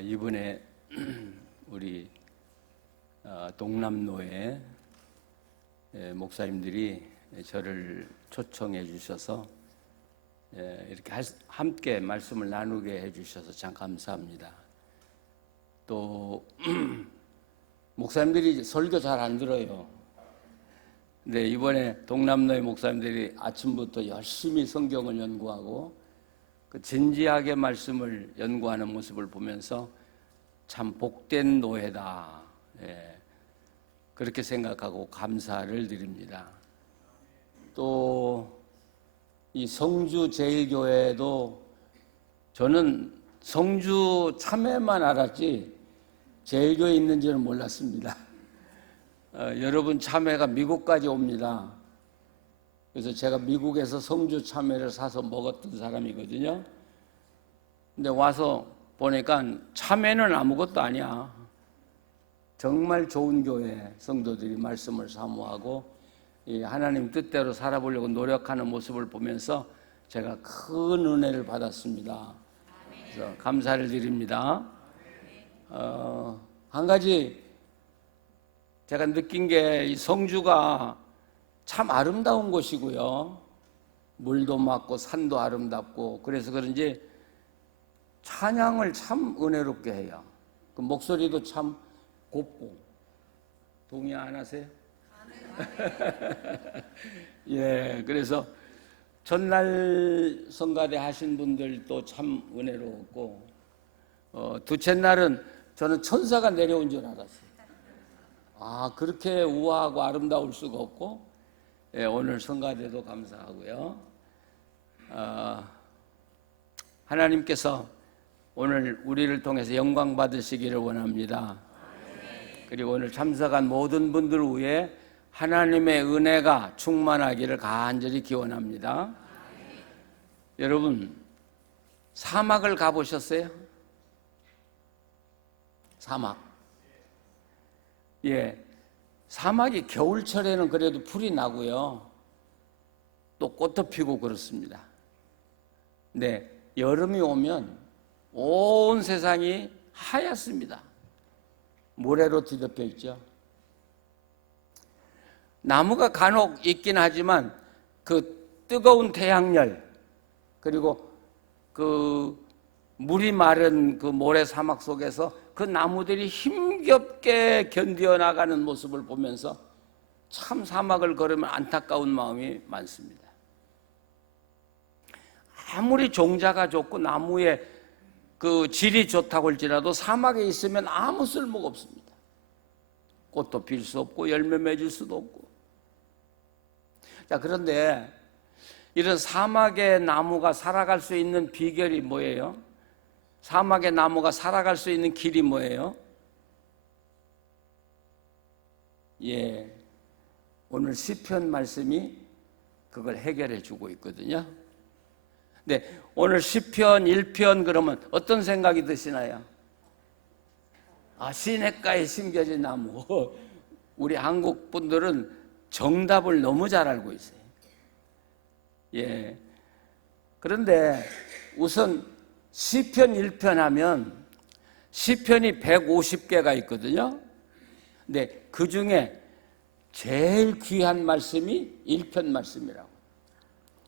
이번에 우리 동남로에 목사님들이 저를 초청해 주셔서 이렇게 함께 말씀을 나누게 해 주셔서 참 감사합니다. 또 목사님들이 설교 잘 안 들어요. 근데 이번에 동남로의 목사님들이 아침부터 열심히 성경을 연구하고 그 진지하게 말씀을 연구하는 모습을 보면서 참 복된 노예다, 그렇게 생각하고 감사를 드립니다. 또 이 성주 제일교회도 저는 성주 참회만 알았지 제일교회 있는지는 몰랐습니다. 여러분, 참회가 미국까지 옵니다. 그래서 제가 미국에서 성주 참외를 사서 먹었던 사람이거든요. 근데 와서 보니까 참외는 아무것도 아니야. 정말 좋은 교회 성도들이 말씀을 사모하고 이 하나님 뜻대로 살아보려고 노력하는 모습을 보면서 제가 큰 은혜를 받았습니다. 그래서 감사를 드립니다. 한 가지 제가 느낀 게 이 성주가 참 아름다운 곳이고요. 물도 맑고 산도 아름답고 그래서 그런지 찬양을 참 은혜롭게 해요. 그 목소리도 참 곱고. 동의 안 하세요? 예, 그래서 전날 성가대 하신 분들도 참 은혜로웠고 두째 날은 저는 천사가 내려온 줄 알았어요. 그렇게 우아하고 아름다울 수가 없고 오늘 성가대도 감사하고요. 하나님께서 오늘 우리를 통해서 영광 받으시기를 원합니다. 그리고 오늘 참석한 모든 분들 위해 하나님의 은혜가 충만하기를 간절히 기원합니다. 여러분, 사막을 가보셨어요? 사막. 예. 사막이 겨울철에는 그래도 풀이 나고요. 또 꽃도 피고 그렇습니다. 근데 여름이 오면 온 세상이 하얗습니다. 모래로 뒤덮여 있죠. 나무가 간혹 있긴 하지만 그 뜨거운 태양열 그리고 그 물이 마른 그 모래 사막 속에서 그 나무들이 힘겹게 견디어 나가는 모습을 보면서 참 사막을 걸으면 안타까운 마음이 많습니다. 아무리 종자가 좋고 나무의 그 질이 좋다고 할지라도 사막에 있으면 아무 쓸모가 없습니다. 꽃도 필 수 없고 열매 맺을 수도 없고. 자, 그런데 이런 사막의 나무가 살아갈 수 있는 비결이 뭐예요? 사막의 나무가 살아갈 수 있는 길이 뭐예요? 예, 오늘 시편 말씀이 그걸 해결해 주고 있거든요. 네, 오늘 시편 1편 그러면 어떤 생각이 드시나요? 시냇가에 심겨진 나무. 우리 한국 분들은 정답을 너무 잘 알고 있어요. 예. 그런데 우선 시편 1편 하면 시편이 150개가 있거든요. 근데 그 중에 제일 귀한 말씀이 1편 말씀이라고.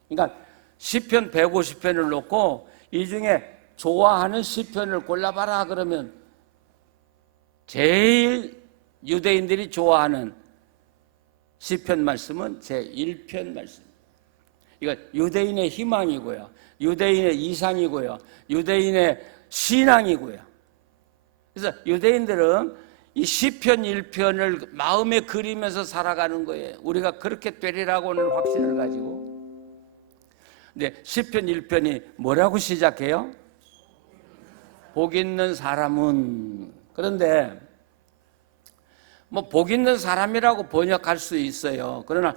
그러니까 시편 150편을 놓고 이 중에 좋아하는 시편을 골라봐라 그러면 제일 유대인들이 좋아하는 시편 말씀은 제 1편 말씀. 이거 유대인의 희망이고요. 유대인의 이상이고요. 유대인의 신앙이고요. 그래서 유대인들은 이 시편 1편을 마음에 그리면서 살아가는 거예요. 우리가 그렇게 되리라고는 확신을 가지고. 근데 시편 1편이 뭐라고 시작해요? 복 있는 사람은. 그런데 복 있는 사람이라고 번역할 수 있어요. 그러나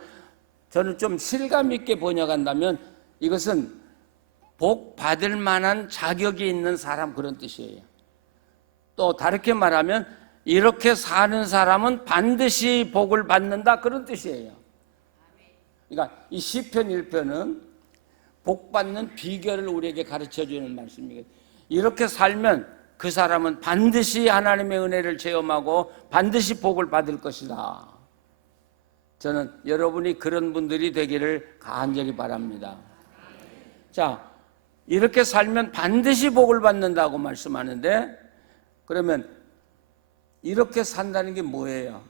저는 좀 실감 있게 번역한다면 이것은 복 받을 만한 자격이 있는 사람, 그런 뜻이에요. 또 다르게 말하면 이렇게 사는 사람은 반드시 복을 받는다, 그런 뜻이에요. 그러니까 이 시편 1편은 복 받는 비결을 우리에게 가르쳐 주는 말씀이거든요. 이렇게 살면 그 사람은 반드시 하나님의 은혜를 체험하고 반드시 복을 받을 것이다. 저는 여러분이 그런 분들이 되기를 간절히 바랍니다. 자, 이렇게 살면 반드시 복을 받는다고 말씀하는데, 그러면 이렇게 산다는 게 뭐예요?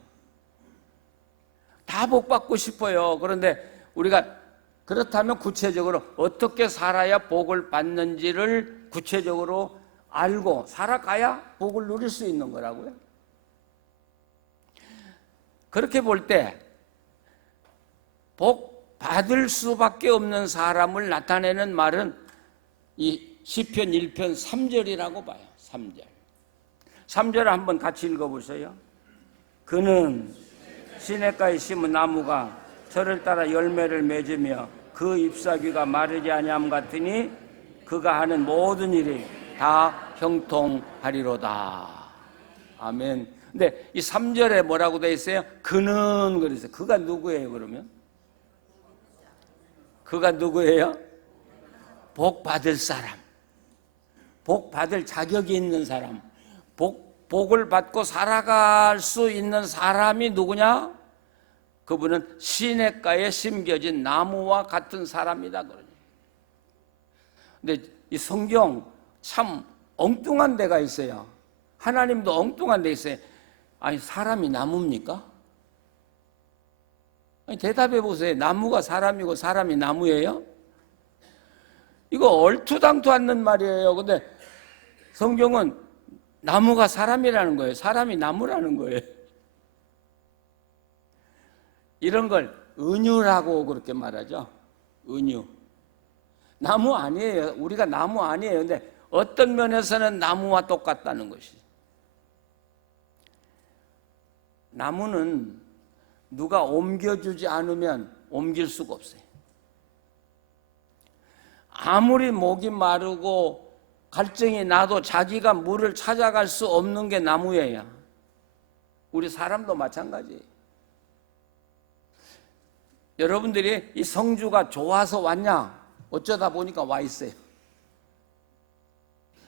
다 복 받고 싶어요. 그런데 우리가 그렇다면 구체적으로 어떻게 살아야 복을 받는지를 구체적으로 알고 살아가야 복을 누릴 수 있는 거라고요. 그렇게 볼 때 복 받을 수밖에 없는 사람을 나타내는 말은 이 시편 1편 3절이라고 봐요. 3절. 3절 한번 같이 읽어보세요. 그는 시냇가에 심은 나무가 철을 따라 열매를 맺으며 그 잎사귀가 마르지 아니함 같으니 그가 하는 모든 일이 다 형통하리로다. 아멘. 근데 이 3절에 뭐라고 되어 있어요? 그는 그랬어요. 그가 누구예요, 그러면? 그가 누구예요? 복 받을 사람. 복 받을 자격이 있는 사람. 복을 받고 살아갈 수 있는 사람이 누구냐? 그분은 시냇가에 심겨진 나무와 같은 사람이다. 그런데 이 성경 참 엉뚱한 데가 있어요. 하나님도 엉뚱한 데 있어요. 아니, 사람이 나무입니까? 아니, 대답해 보세요. 나무가 사람이고 사람이 나무예요? 이거 얼토당토 않는 말이에요. 근데 성경은 나무가 사람이라는 거예요. 사람이 나무라는 거예요. 이런 걸 은유라고 그렇게 말하죠. 은유. 나무 아니에요. 우리가 나무 아니에요. 근데 어떤 면에서는 나무와 똑같다는 것이. 나무는 누가 옮겨주지 않으면 옮길 수가 없어요. 아무리 목이 마르고 갈증이 나도 자기가 물을 찾아갈 수 없는 게 나무예요. 우리 사람도 마찬가지예요. 여러분들이 이 성주가 좋아서 왔냐? 어쩌다 보니까 와 있어요.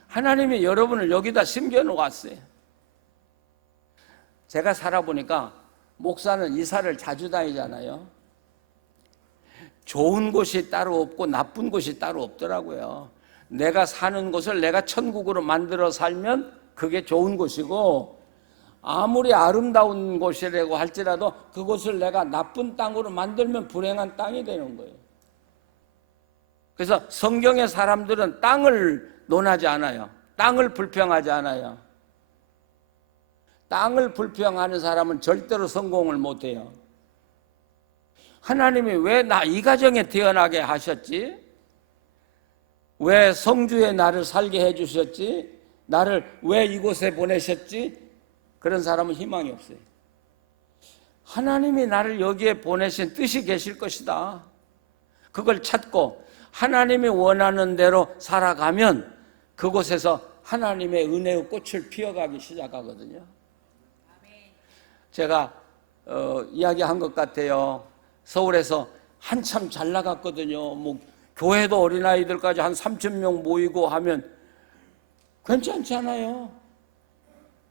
하나님이 여러분을 여기다 심겨놓았어요. 제가 살아보니까 목사는 이사를 자주 다니잖아요. 좋은 곳이 따로 없고 나쁜 곳이 따로 없더라고요. 내가 사는 곳을 내가 천국으로 만들어 살면 그게 좋은 곳이고, 아무리 아름다운 곳이라고 할지라도 그곳을 내가 나쁜 땅으로 만들면 불행한 땅이 되는 거예요. 그래서 성경의 사람들은 땅을 논하지 않아요. 땅을 불평하지 않아요. 땅을 불평하는 사람은 절대로 성공을 못해요. 하나님이 왜 나 이 가정에 태어나게 하셨지? 왜 성주에 나를 살게 해주셨지? 나를 왜 이곳에 보내셨지? 그런 사람은 희망이 없어요. 하나님이 나를 여기에 보내신 뜻이 계실 것이다. 그걸 찾고 하나님이 원하는 대로 살아가면 그곳에서 하나님의 은혜의 꽃을 피워가기 시작하거든요. 제가 이야기한 것 같아요. 서울에서 한참 잘 나갔거든요. 뭐 교회도 어린아이들까지 한 3,000명 모이고 하면 괜찮지 않아요?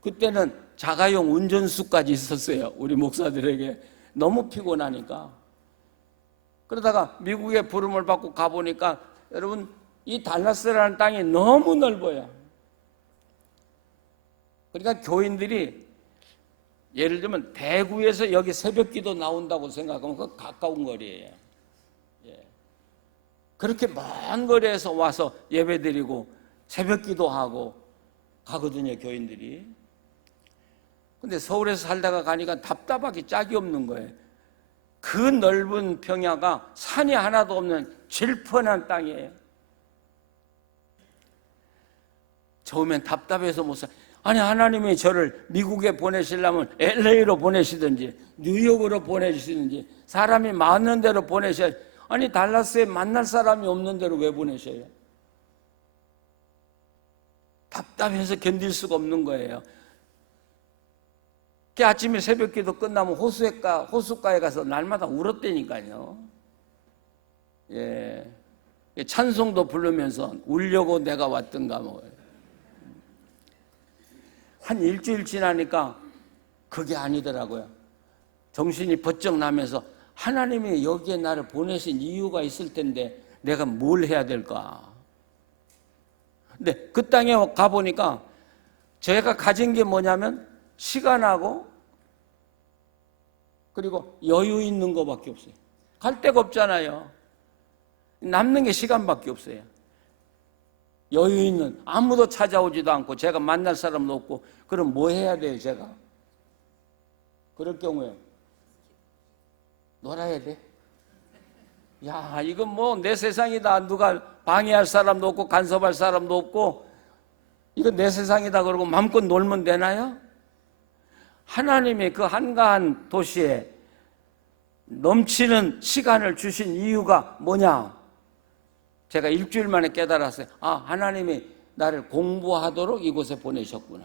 그때는 자가용 운전수까지 있었어요. 우리 목사들에게. 너무 피곤하니까. 그러다가 미국에 부름을 받고 가보니까 여러분, 이 달라스라는 땅이 너무 넓어요. 그러니까 교인들이 예를 들면 대구에서 여기 새벽기도 나온다고 생각하면 그 가까운 거리예요. 예. 그렇게 먼 거리에서 와서 예배드리고 새벽기도 하고 가거든요, 교인들이. 근데 서울에서 살다가 가니까 답답하기 짝이 없는 거예요. 그 넓은 평야가 산이 하나도 없는 질펀한 땅이에요. 처음엔 답답해서 못 살. 아니, 하나님이 저를 미국에 보내시려면 LA로 보내시든지 뉴욕으로 보내시든지 사람이 많은 데로 보내셔야. 아니, 달라스에 만날 사람이 없는 데로 왜 보내셔요? 답답해서 견딜 수가 없는 거예요. 그 아침에 새벽기도 끝나면 호숫가에 가서 날마다 울었다니까요. 예, 찬송도 부르면서 울려고 내가 왔던가 뭐. 한 일주일 지나니까 그게 아니더라고요. 정신이 번쩍 나면서 하나님이 여기에 나를 보내신 이유가 있을 텐데 내가 뭘 해야 될까? 근데 그 땅에 가보니까 제가 가진 게 뭐냐면 시간하고 그리고 여유 있는 것밖에 없어요. 갈 데가 없잖아요. 남는 게 시간밖에 없어요. 여유 있는, 아무도 찾아오지도 않고 제가 만날 사람도 없고, 그럼 뭐 해야 돼요, 제가? 그럴 경우에 놀아야 돼. 야, 이건 뭐 내 세상이다. 누가 방해할 사람도 없고 간섭할 사람도 없고 이건 내 세상이다 그러고 마음껏 놀면 되나요? 하나님의 그 한가한 도시에 넘치는 시간을 주신 이유가 뭐냐? 제가 일주일 만에 깨달았어요. 아, 하나님이 나를 공부하도록 이곳에 보내셨구나.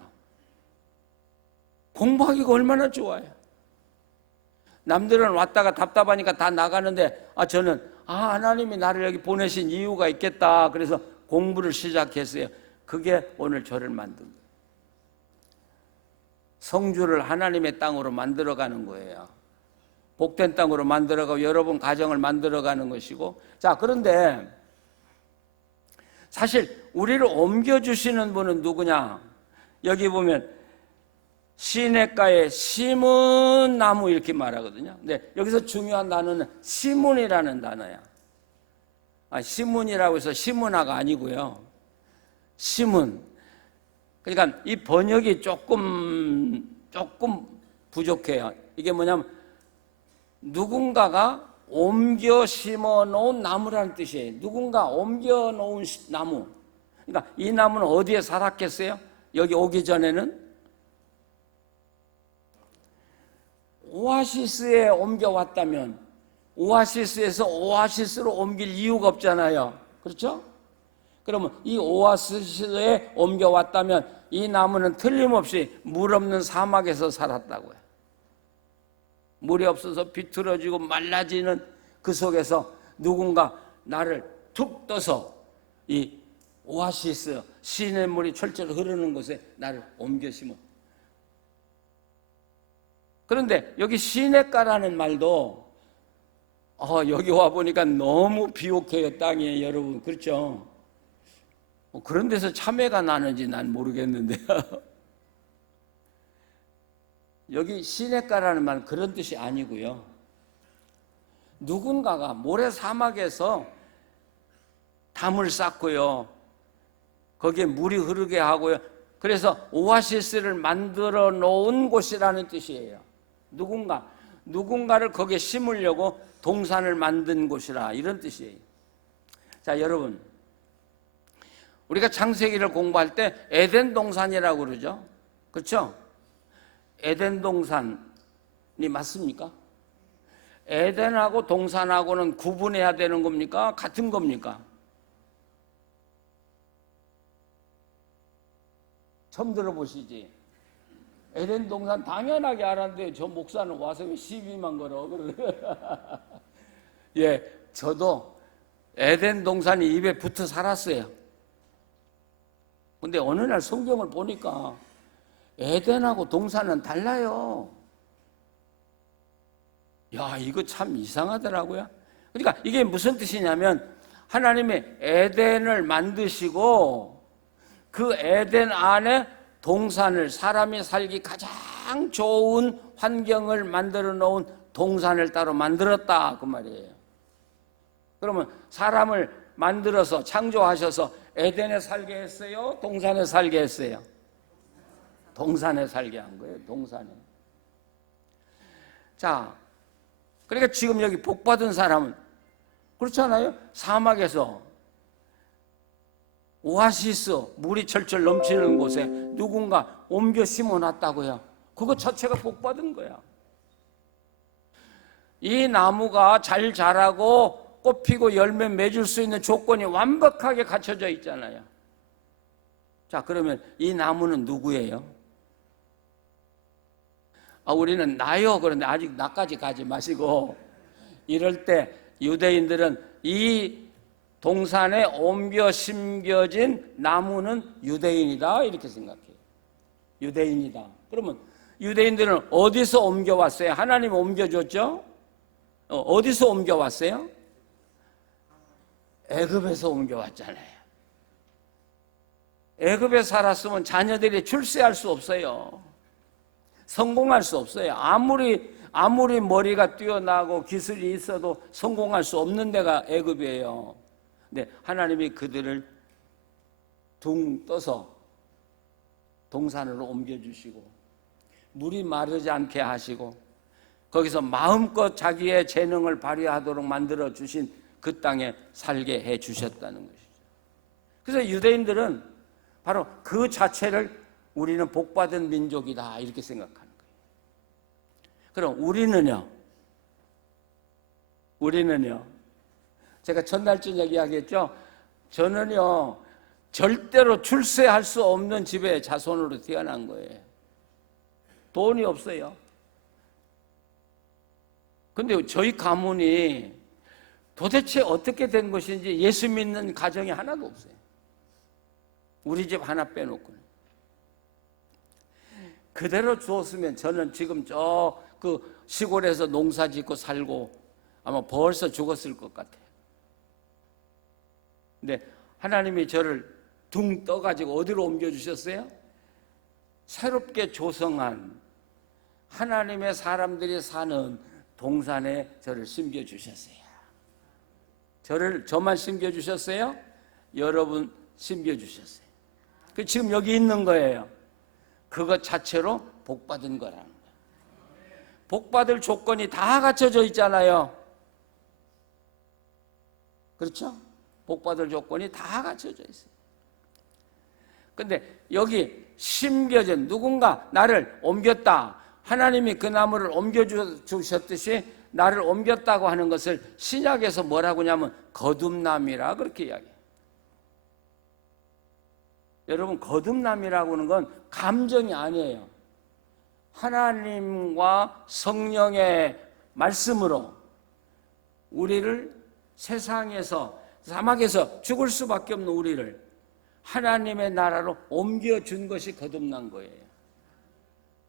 공부하기가 얼마나 좋아요. 남들은 왔다가 답답하니까 다 나가는데 저는 하나님이 나를 여기 보내신 이유가 있겠다. 그래서 공부를 시작했어요. 그게 오늘 저를 만든 거예요. 성주를 하나님의 땅으로 만들어가는 거예요. 복된 땅으로 만들어가고 여러분 가정을 만들어가는 것이고. 자, 그런데 사실 우리를 옮겨주시는 분은 누구냐? 여기 보면 시냇가에 심은 나무 이렇게 말하거든요. 근데 여기서 중요한 단어는 시문이라는 단어야. 시문이라고 해서 시문화가 아니고요. 시문. 그러니까 이 번역이 조금 부족해요. 이게 뭐냐면 누군가가 옮겨 심어 놓은 나무라는 뜻이에요. 누군가 옮겨 놓은 나무. 그러니까 이 나무는 어디에 살았겠어요? 여기 오기 전에는 오아시스에 옮겨왔다면 오아시스에서 오아시스로 옮길 이유가 없잖아요. 그렇죠? 그러면 이 오아시스에 옮겨왔다면 이 나무는 틀림없이 물 없는 사막에서 살았다고요. 물이 없어서 비틀어지고 말라지는 그 속에서 누군가 나를 툭 떠서 이 오아시스 시냇물이 철철 흐르는 곳에 나를 옮겨 심어. 그런데 여기 시냇가라는 말도 여기 와보니까 너무 비옥해요. 땅이 여러분. 그렇죠? 그런 데서 참외가 나는지 난 모르겠는데요. 여기 시냇가라는 말은 그런 뜻이 아니고요. 누군가가 모래사막에서 담을 쌓고요. 거기에 물이 흐르게 하고요. 그래서 오아시스를 만들어 놓은 곳이라는 뜻이에요. 누군가를 거기에 심으려고 동산을 만든 곳이라 이런 뜻이에요. 자, 여러분. 우리가 창세기를 공부할 때 에덴 동산이라고 그러죠. 그렇죠? 에덴 동산이 맞습니까? 에덴하고 동산하고는 구분해야 되는 겁니까? 같은 겁니까? 처음 들어보시지? 에덴 동산 당연하게 알았는데 저 목사는 와서 왜 시비만 걸어? 예, 저도 에덴 동산이 입에 붙어 살았어요. 근데 어느 날 성경을 보니까 에덴하고 동산은 달라요. 야, 이거 참 이상하더라고요. 그러니까 이게 무슨 뜻이냐면 하나님이 에덴을 만드시고 그 에덴 안에 동산을, 사람이 살기 가장 좋은 환경을 만들어 놓은 동산을 따로 만들었다 그 말이에요. 그러면 사람을 만들어서 창조하셔서 에덴에 살게 했어요? 동산에 살게 했어요? 동산에 살게 한 거예요. 동산에. 자, 그러니까 지금 여기 복받은 사람은 그렇잖아요. 사막에서 오아시스, 물이 철철 넘치는 곳에 누군가 옮겨 심어놨다고요. 그거 자체가 복받은 거야. 이 나무가 잘 자라고 꽃 피고 열매 맺을 수 있는 조건이 완벽하게 갖춰져 있잖아요. 자, 그러면 이 나무는 누구예요? 우리는 나요. 그런데 아직 나까지 가지 마시고 이럴 때 유대인들은 이 동산에 옮겨 심겨진 나무는 유대인이다 이렇게 생각해요. 유대인이다. 그러면 유대인들은 어디서 옮겨왔어요? 하나님 옮겨줬죠? 어디서 옮겨왔어요? 애굽에서 옮겨왔잖아요. 애굽에 살았으면 자녀들이 출세할 수 없어요. 성공할 수 없어요. 아무리 머리가 뛰어나고 기술이 있어도 성공할 수 없는 데가 애굽이에요. 근데 하나님이 그들을 둥 떠서 동산으로 옮겨주시고 물이 마르지 않게 하시고 거기서 마음껏 자기의 재능을 발휘하도록 만들어 주신 그 땅에 살게 해 주셨다는 것이죠. 그래서 유대인들은 바로 그 자체를 우리는 복받은 민족이다 이렇게 생각하는 거예요. 그럼 우리는요 제가 전날 저녁 이야기했죠. 저는요 절대로 출세할 수 없는 집의 자손으로 태어난 거예요. 돈이 없어요. 근데 저희 가문이 도대체 어떻게 된 것인지 예수 믿는 가정이 하나도 없어요. 우리 집 하나 빼놓고는. 그대로 주었으면 저는 지금 그 시골에서 농사 짓고 살고 아마 벌써 죽었을 것 같아요. 근데 하나님이 저를 둥 떠가지고 어디로 옮겨주셨어요? 새롭게 조성한 하나님의 사람들이 사는 동산에 저를 심겨주셨어요. 저만 심겨주셨어요? 여러분 심겨주셨어요. 지금 여기 있는 거예요. 그것 자체로 복받은 거라는 거예요. 복받을 조건이 다 갖춰져 있잖아요. 그렇죠? 복받을 조건이 다 갖춰져 있어요. 근데 여기 심겨진 누군가 나를 옮겼다. 하나님이 그 나무를 옮겨주셨듯이 나를 옮겼다고 하는 것을 신약에서 뭐라고 하냐면 거듭남이라 그렇게 이야기해요. 여러분 거듭남이라고 하는 건 감정이 아니에요. 하나님과 성령의 말씀으로 우리를 세상에서 사막에서 죽을 수밖에 없는 우리를 하나님의 나라로 옮겨준 것이 거듭난 거예요.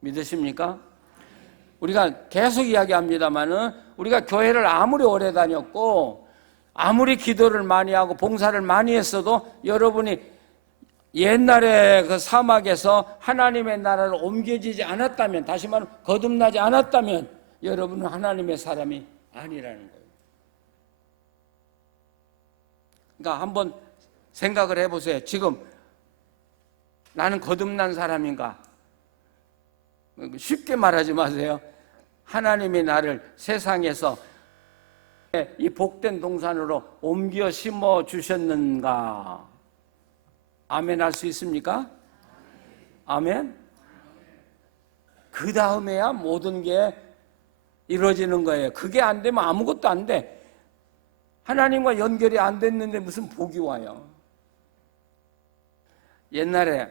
믿으십니까? 우리가 계속 이야기합니다마는 우리가 교회를 아무리 오래 다녔고 아무리 기도를 많이 하고 봉사를 많이 했어도 여러분이 옛날에 그 사막에서 하나님의 나라로 옮겨지지 않았다면, 다시 말하면 거듭나지 않았다면 여러분은 하나님의 사람이 아니라는 거예요. 그러니까 한번 생각을 해보세요. 지금 나는 거듭난 사람인가? 쉽게 말하지 마세요. 하나님이 나를 세상에서 이 복된 동산으로 옮겨 심어 주셨는가? 아멘 할 수 있습니까? 아멘? 그 다음에야 모든 게 이루어지는 거예요. 그게 안 되면 아무것도 안 돼. 하나님과 연결이 안 됐는데 무슨 복이 와요? 옛날에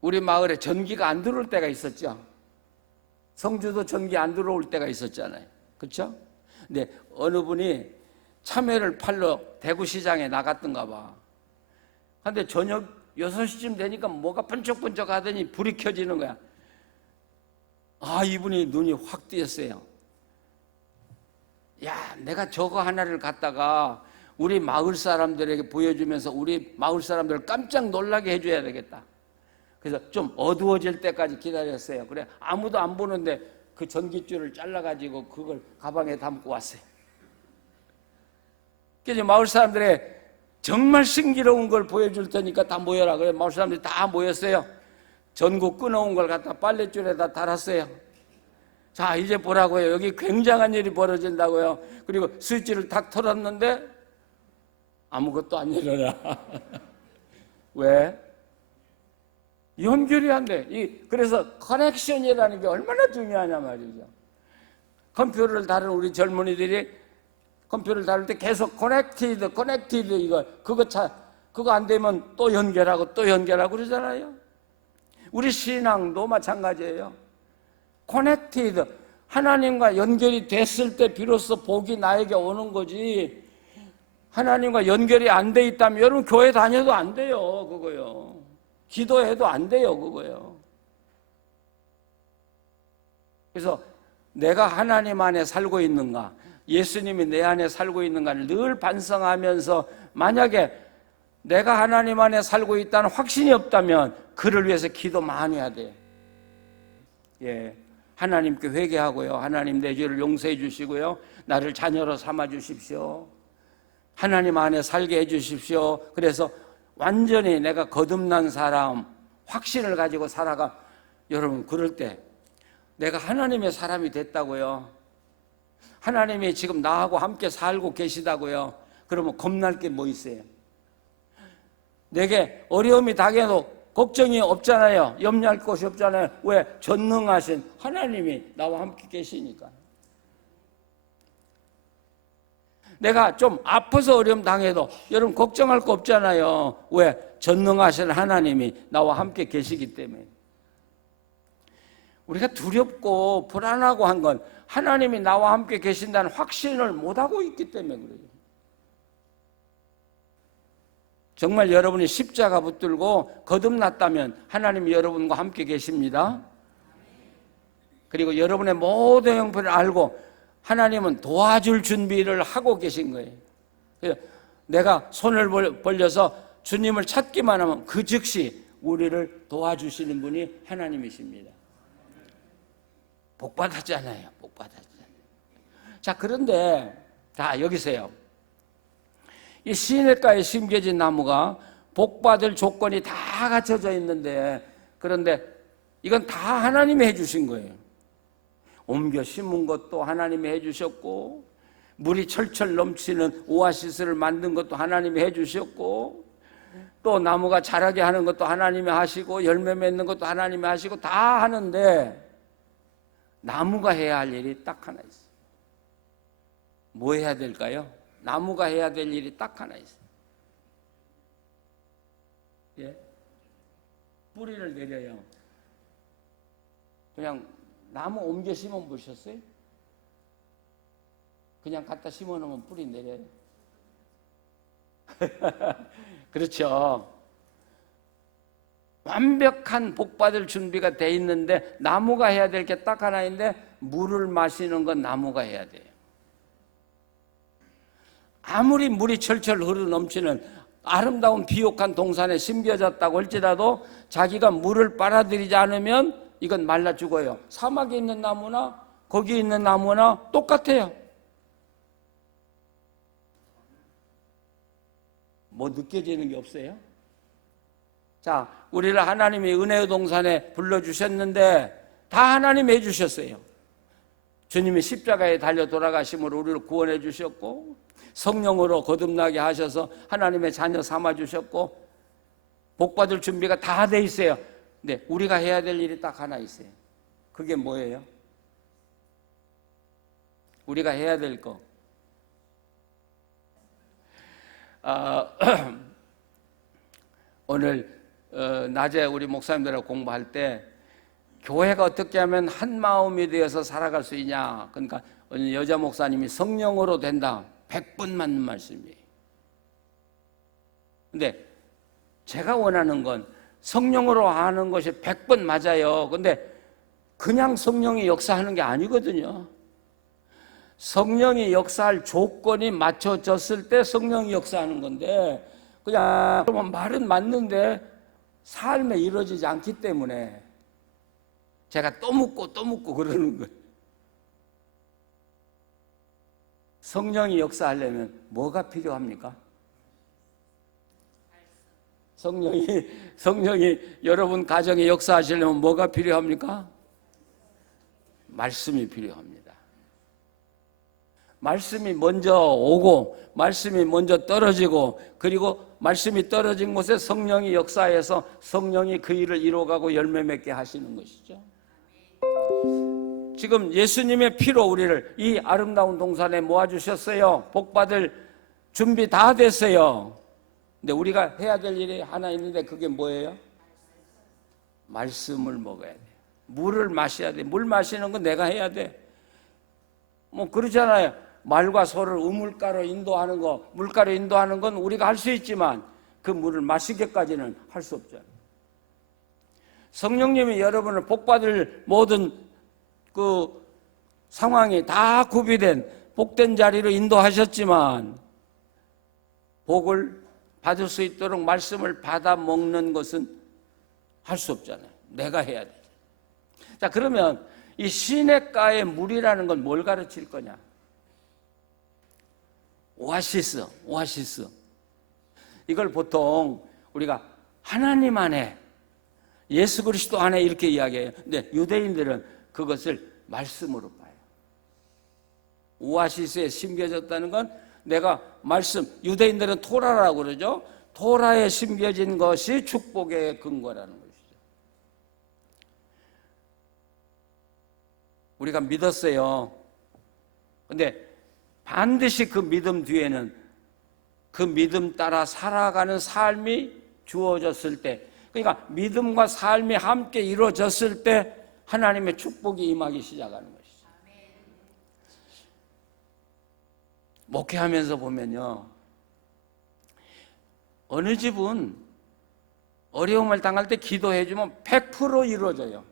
우리 마을에 전기가 안 들어올 때가 있었죠. 성주도 전기 안 들어올 때가 있었잖아요. 그렇죠? 근데 어느 분이 참외를 팔러 대구시장에 나갔던가 봐. 근데 저녁 6시쯤 되니까 뭐가 번쩍번쩍 하더니 불이 켜지는 거야. 아, 이분이 눈이 확 띄었어요. 야, 내가 저거 하나를 갖다가 우리 마을 사람들에게 보여주면서 우리 마을 사람들을 깜짝 놀라게 해줘야 되겠다. 그래서 좀 어두워질 때까지 기다렸어요. 그래, 아무도 안 보는데 그 전깃줄을 잘라가지고 그걸 가방에 담고 왔어요. 그래서 마을 사람들의 정말 신기로운 걸 보여줄 테니까 다 모여라. 그래, 마을 사람들이 다 모였어요. 전구 끊어온 걸 갖다 빨랫줄에다 달았어요. 자, 이제 보라고요. 여기 굉장한 일이 벌어진다고요. 그리고 스위치를 탁 털었는데 아무것도 안 일어나. 왜? 연결이 안 돼. 그래서 커넥션이라는 게 얼마나 중요하냐 말이죠. 컴퓨터를 다루는 우리 젊은이들이 컴퓨터를 다룰 때 계속 커넥티드 그거 안 되면 또 연결하고 또 연결하고 그러잖아요. 우리 신앙도 마찬가지예요. 커넥티드, 하나님과 연결이 됐을 때 비로소 복이 나에게 오는 거지. 하나님과 연결이 안 돼 있다면 여러분 교회 다녀도 안 돼요. 그거요. 기도해도 안 돼요, 그거요. 그래서 내가 하나님 안에 살고 있는가, 예수님이 내 안에 살고 있는가를 늘 반성하면서, 만약에 내가 하나님 안에 살고 있다는 확신이 없다면 그를 위해서 기도 많이 해야 돼요. 예, 하나님께 회개하고요. 하나님, 내 죄를 용서해 주시고요, 나를 자녀로 삼아 주십시오. 하나님 안에 살게 해 주십시오. 그래서 완전히 내가 거듭난 사람, 확신을 가지고 살아가. 여러분, 그럴 때 내가 하나님의 사람이 됐다고요. 하나님이 지금 나하고 함께 살고 계시다고요. 그러면 겁날 게 뭐 있어요? 내게 어려움이 당해도 걱정이 없잖아요. 염려할 것이 없잖아요. 왜? 전능하신 하나님이 나와 함께 계시니까. 내가 좀 아파서 어려움 당해도 여러분 걱정할 거 없잖아요. 왜? 전능하신 하나님이 나와 함께 계시기 때문에. 우리가 두렵고 불안하고 한 건 하나님이 나와 함께 계신다는 확신을 못하고 있기 때문에 그래요. 정말 여러분이 십자가 붙들고 거듭났다면 하나님이 여러분과 함께 계십니다. 그리고 여러분의 모든 형편을 알고 하나님은 도와줄 준비를 하고 계신 거예요. 그래서 내가 손을 벌려서 주님을 찾기만 하면 그 즉시 우리를 도와주시는 분이 하나님이십니다. 복 받았잖아요. 복 받았잖아요. 자, 그런데 다 여기세요. 이 시냇가에 심겨진 나무가 복 받을 조건이 다 갖춰져 있는데, 그런데 이건 다 하나님이 해주신 거예요. 옮겨 심은 것도 하나님이 해주셨고, 물이 철철 넘치는 오아시스를 만든 것도 하나님이 해주셨고, 또 나무가 자라게 하는 것도 하나님이 하시고, 열매 맺는 것도 하나님이 하시고, 다 하는데 나무가 해야 할 일이 딱 하나 있어요. 뭐 해야 될까요? 나무가 해야 될 일이 딱 하나 있어요. 예? 뿌리를 내려요. 그냥 나무 옮겨 심어 보셨어요? 그냥 갖다 심어 놓으면 뿌리 내려요. 그렇죠. 완벽한 복받을 준비가 돼 있는데 나무가 해야 될 게 딱 하나 있는데, 물을 마시는 건 나무가 해야 돼요. 아무리 물이 철철 흐르 넘치는 아름다운 비옥한 동산에 심겨졌다고 할지라도 자기가 물을 빨아들이지 않으면 이건 말라 죽어요. 사막에 있는 나무나 거기 있는 나무나 똑같아요. 뭐 느껴지는 게 없어요? 자, 우리를 하나님이 은혜의 동산에 불러주셨는데 다 하나님이 해주셨어요. 주님이 십자가에 달려 돌아가심으로 우리를 구원해 주셨고, 성령으로 거듭나게 하셔서 하나님의 자녀 삼아 주셨고, 복받을 준비가 다 돼 있어요. 근데 우리가 해야 될 일이 딱 하나 있어요. 그게 뭐예요? 우리가 해야 될 거. 오늘 낮에 우리 목사님들하고 공부할 때 교회가 어떻게 하면 한 마음이 되어서 살아갈 수 있냐, 그러니까 오늘 여자 목사님이 성령으로 된다, 100번 맞는 말씀이에요. 근데 제가 원하는 건 성령으로 하는 것이 100번 맞아요. 근데 그냥 성령이 역사하는 게 아니거든요. 성령이 역사할 조건이 맞춰졌을 때 성령이 역사하는 건데, 그냥 말은 맞는데 삶에 이루어지지 않기 때문에 제가 또 묻고 그러는 거예요. 성령이 역사하려면 뭐가 필요합니까? 성령이 여러분 가정에 역사하시려면 뭐가 필요합니까? 말씀이 필요합니다. 말씀이 먼저 오고, 말씀이 먼저 떨어지고, 그리고 말씀이 떨어진 곳에 성령이 역사해서 성령이 그 일을 이루어가고 열매 맺게 하시는 것이죠. 지금 예수님의 피로 우리를 이 아름다운 동산에 모아주셨어요. 복받을 준비 다 됐어요. 근데 우리가 해야 될 일이 하나 있는데 그게 뭐예요? 말씀을 먹어야 돼. 물을 마셔야 돼. 물 마시는 건 내가 해야 돼. 뭐 그러잖아요. 말과 소를 우물가로 인도하는 거, 물가로 인도하는 건 우리가 할 수 있지만 그 물을 마시게까지는 할 수 없잖아요. 성령님이 여러분을 복받을 모든 그 상황이 다 구비된 복된 자리로 인도하셨지만 복을 받을 수 있도록 말씀을 받아 먹는 것은 할 수 없잖아요. 내가 해야 돼. 자, 그러면 이 시냇가의 물이라는 건 뭘 가르칠 거냐? 오아시스. 이걸 보통 우리가 하나님 안에, 예수 그리스도 안에 이렇게 이야기해요. 근데 유대인들은 그것을 말씀으로 봐요. 오아시스에 심겨졌다는 건 내가 말씀, 유대인들은 토라라고 그러죠. 토라에 심겨진 것이 축복의 근거라는 것이죠. 우리가 믿었어요. 근데 반드시 그 믿음 뒤에는 그 믿음 따라 살아가는 삶이 주어졌을 때, 그러니까 믿음과 삶이 함께 이루어졌을 때 하나님의 축복이 임하기 시작하는 것이죠. 목회하면서 보면요, 어느 집은 어려움을 당할 때 기도해주면 100% 이루어져요.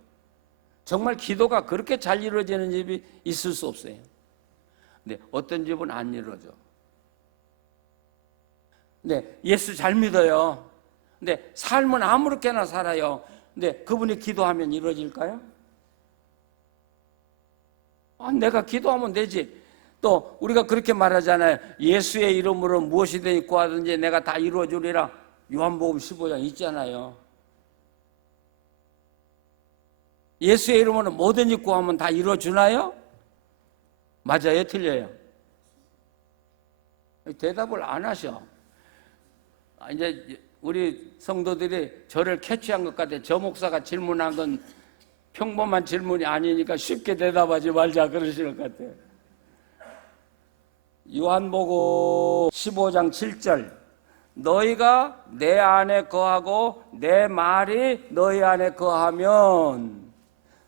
정말 기도가 그렇게 잘 이루어지는 집이 있을 수 없어요. 근데 어떤 집은 안 이루어져. 근데 예수 잘 믿어요. 근데 삶은 아무렇게나 살아요. 근데 그분이 기도하면 이루어질까요? 내가 기도하면 되지. 또 우리가 그렇게 말하잖아요. 예수의 이름으로 무엇이든지 구하든지 내가 다 이루어주리라. 요한복음 15장 있잖아요. 예수의 이름으로 뭐든지 구하면 다 이루어주나요? 맞아요? 틀려요? 대답을 안 하셔. 이제 우리 성도들이 저를 캐치한 것 같아요. 저 목사가 질문한 건 평범한 질문이 아니니까 쉽게 대답하지 말자 그러시는 것 같아요. 요한복음 15장 7절, 너희가 내 안에 거하고 내 말이 너희 안에 거하면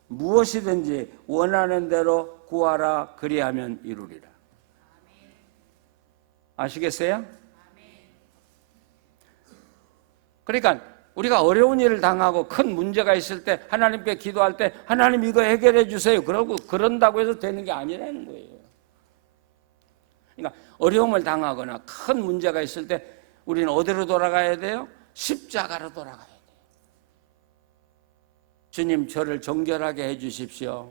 무엇이든지 원하는 대로 구하라. 그리하면 이루리라. 아시겠어요? 그러니까 우리가 어려운 일을 당하고 큰 문제가 있을 때 하나님께 기도할 때 하나님 이거 해결해 주세요. 그러고 그런다고 해서 되는 게 아니라는 거예요. 그러니까 어려움을 당하거나 큰 문제가 있을 때 우리는 어디로 돌아가야 돼요? 십자가로 돌아가야 돼요. 주님, 저를 정결하게 해 주십시오.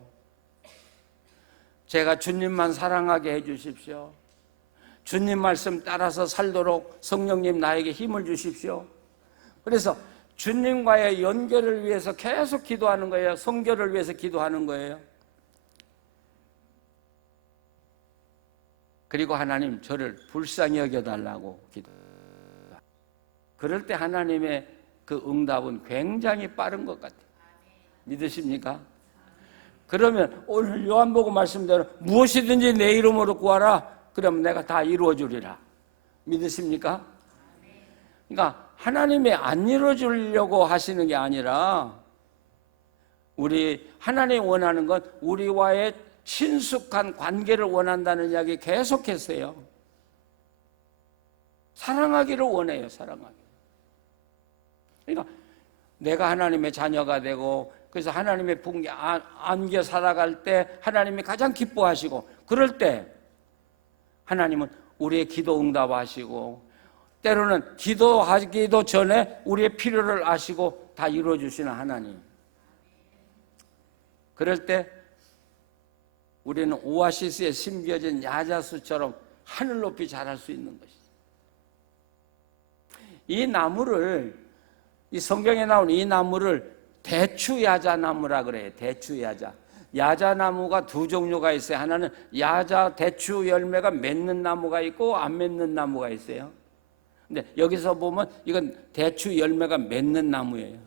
제가 주님만 사랑하게 해 주십시오. 주님 말씀 따라서 살도록 성령님 나에게 힘을 주십시오. 그래서 주님과의 연결을 위해서 계속 기도하는 거예요. 성결을 위해서 기도하는 거예요. 그리고 하나님, 저를 불쌍히 여겨달라고 기도해요. 그럴 때 하나님의 그 응답은 굉장히 빠른 것 같아요. 믿으십니까? 그러면 오늘 요한복음 말씀대로 무엇이든지 내 이름으로 구하라. 그러면 내가 다 이루어 주리라. 믿으십니까? 그러니까 하나님이 안 이루어 주려고 하시는 게 아니라 우리 하나님이 원하는 건 우리와의 친숙한 관계를 원한다는 이야기 계속했어요. 사랑하기를 원해요. 사랑하기. 그러니까 내가 하나님의 자녀가 되고 그래서 하나님의 품에 안겨 살아갈 때 하나님이 가장 기뻐하시고 그럴 때 하나님은 우리의 기도 응답하시고 때로는 기도하기도 전에 우리의 필요를 아시고 다 이루어주시는 하나님. 그럴 때 우리는 오아시스에 심겨진 야자수처럼 하늘 높이 자랄 수 있는 것이죠. 이 나무를, 이 성경에 나온 이 나무를 대추야자나무라 그래요. 대추야자. 야자나무가 두 종류가 있어요. 하나는 야자 대추 열매가 맺는 나무가 있고 안 맺는 나무가 있어요. 근데 여기서 보면 이건 대추 열매가 맺는 나무예요.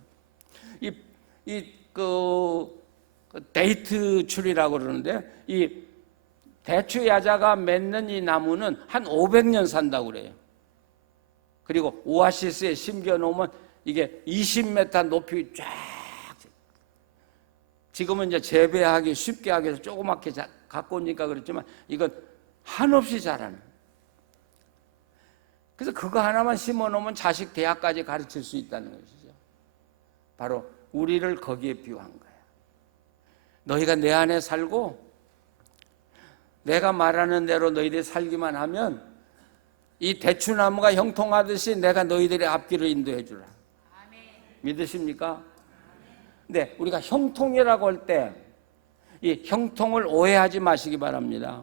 데이트 추리라고 그러는데 이 대추 야자가 맺는 이 나무는 한 500년 산다고 그래요. 그리고 오아시스에 심겨 놓으면 이게 20m 높이 쫙. 지금은 이제 재배하기 쉽게 하기 위해서 조그맣게 갖고 오니까 그렇지만 이건 한없이 자라는. 그래서 그거 하나만 심어 놓으면 자식 대학까지 가르칠 수 있다는 것이죠. 바로 우리를 거기에 비유한 거야. 너희가 내 안에 살고 내가 말하는 대로 너희들이 살기만 하면 이 대추나무가 형통하듯이 내가 너희들의 앞길을 인도해 주라. 믿으십니까? 근데 우리가 형통이라고 할 때 이 형통을 오해하지 마시기 바랍니다.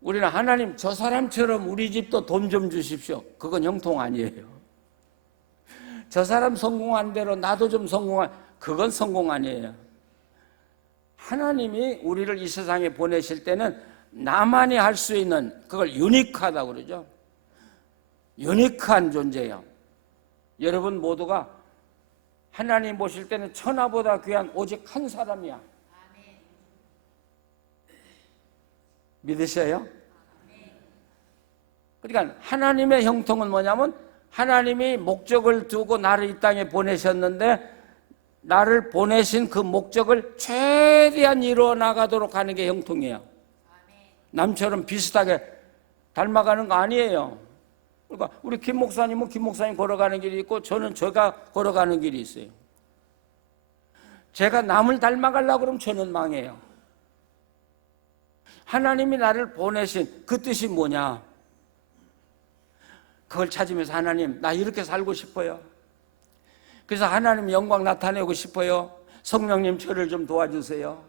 우리는 하나님 저 사람처럼 우리 집도 돈 좀 주십시오. 그건 형통 아니에요. 저 사람 성공한 대로 나도 좀 그건 성공 아니에요. 하나님이 우리를 이 세상에 보내실 때는 나만이 할 수 있는, 그걸 유니크하다고 그러죠. 유니크한 존재예요. 여러분 모두가 하나님 보실 때는 천하보다 귀한 오직 한 사람이야. 믿으셔요? 그러니까 하나님의 형통은 뭐냐면 하나님이 목적을 두고 나를 이 땅에 보내셨는데 나를 보내신 그 목적을 최대한 이루어 나가도록 하는 게 형통이에요. 남처럼 비슷하게 닮아가는 거 아니에요. 그러니까 우리 김 목사님은 김 목사님 걸어가는 길이 있고 저는 제가 걸어가는 길이 있어요. 제가 남을 닮아가려고 그러면 저는 망해요. 하나님이 나를 보내신 그 뜻이 뭐냐? 그걸 찾으면서 하나님 나 이렇게 살고 싶어요. 그래서 하나님 영광 나타내고 싶어요. 성령님 저를 좀 도와주세요.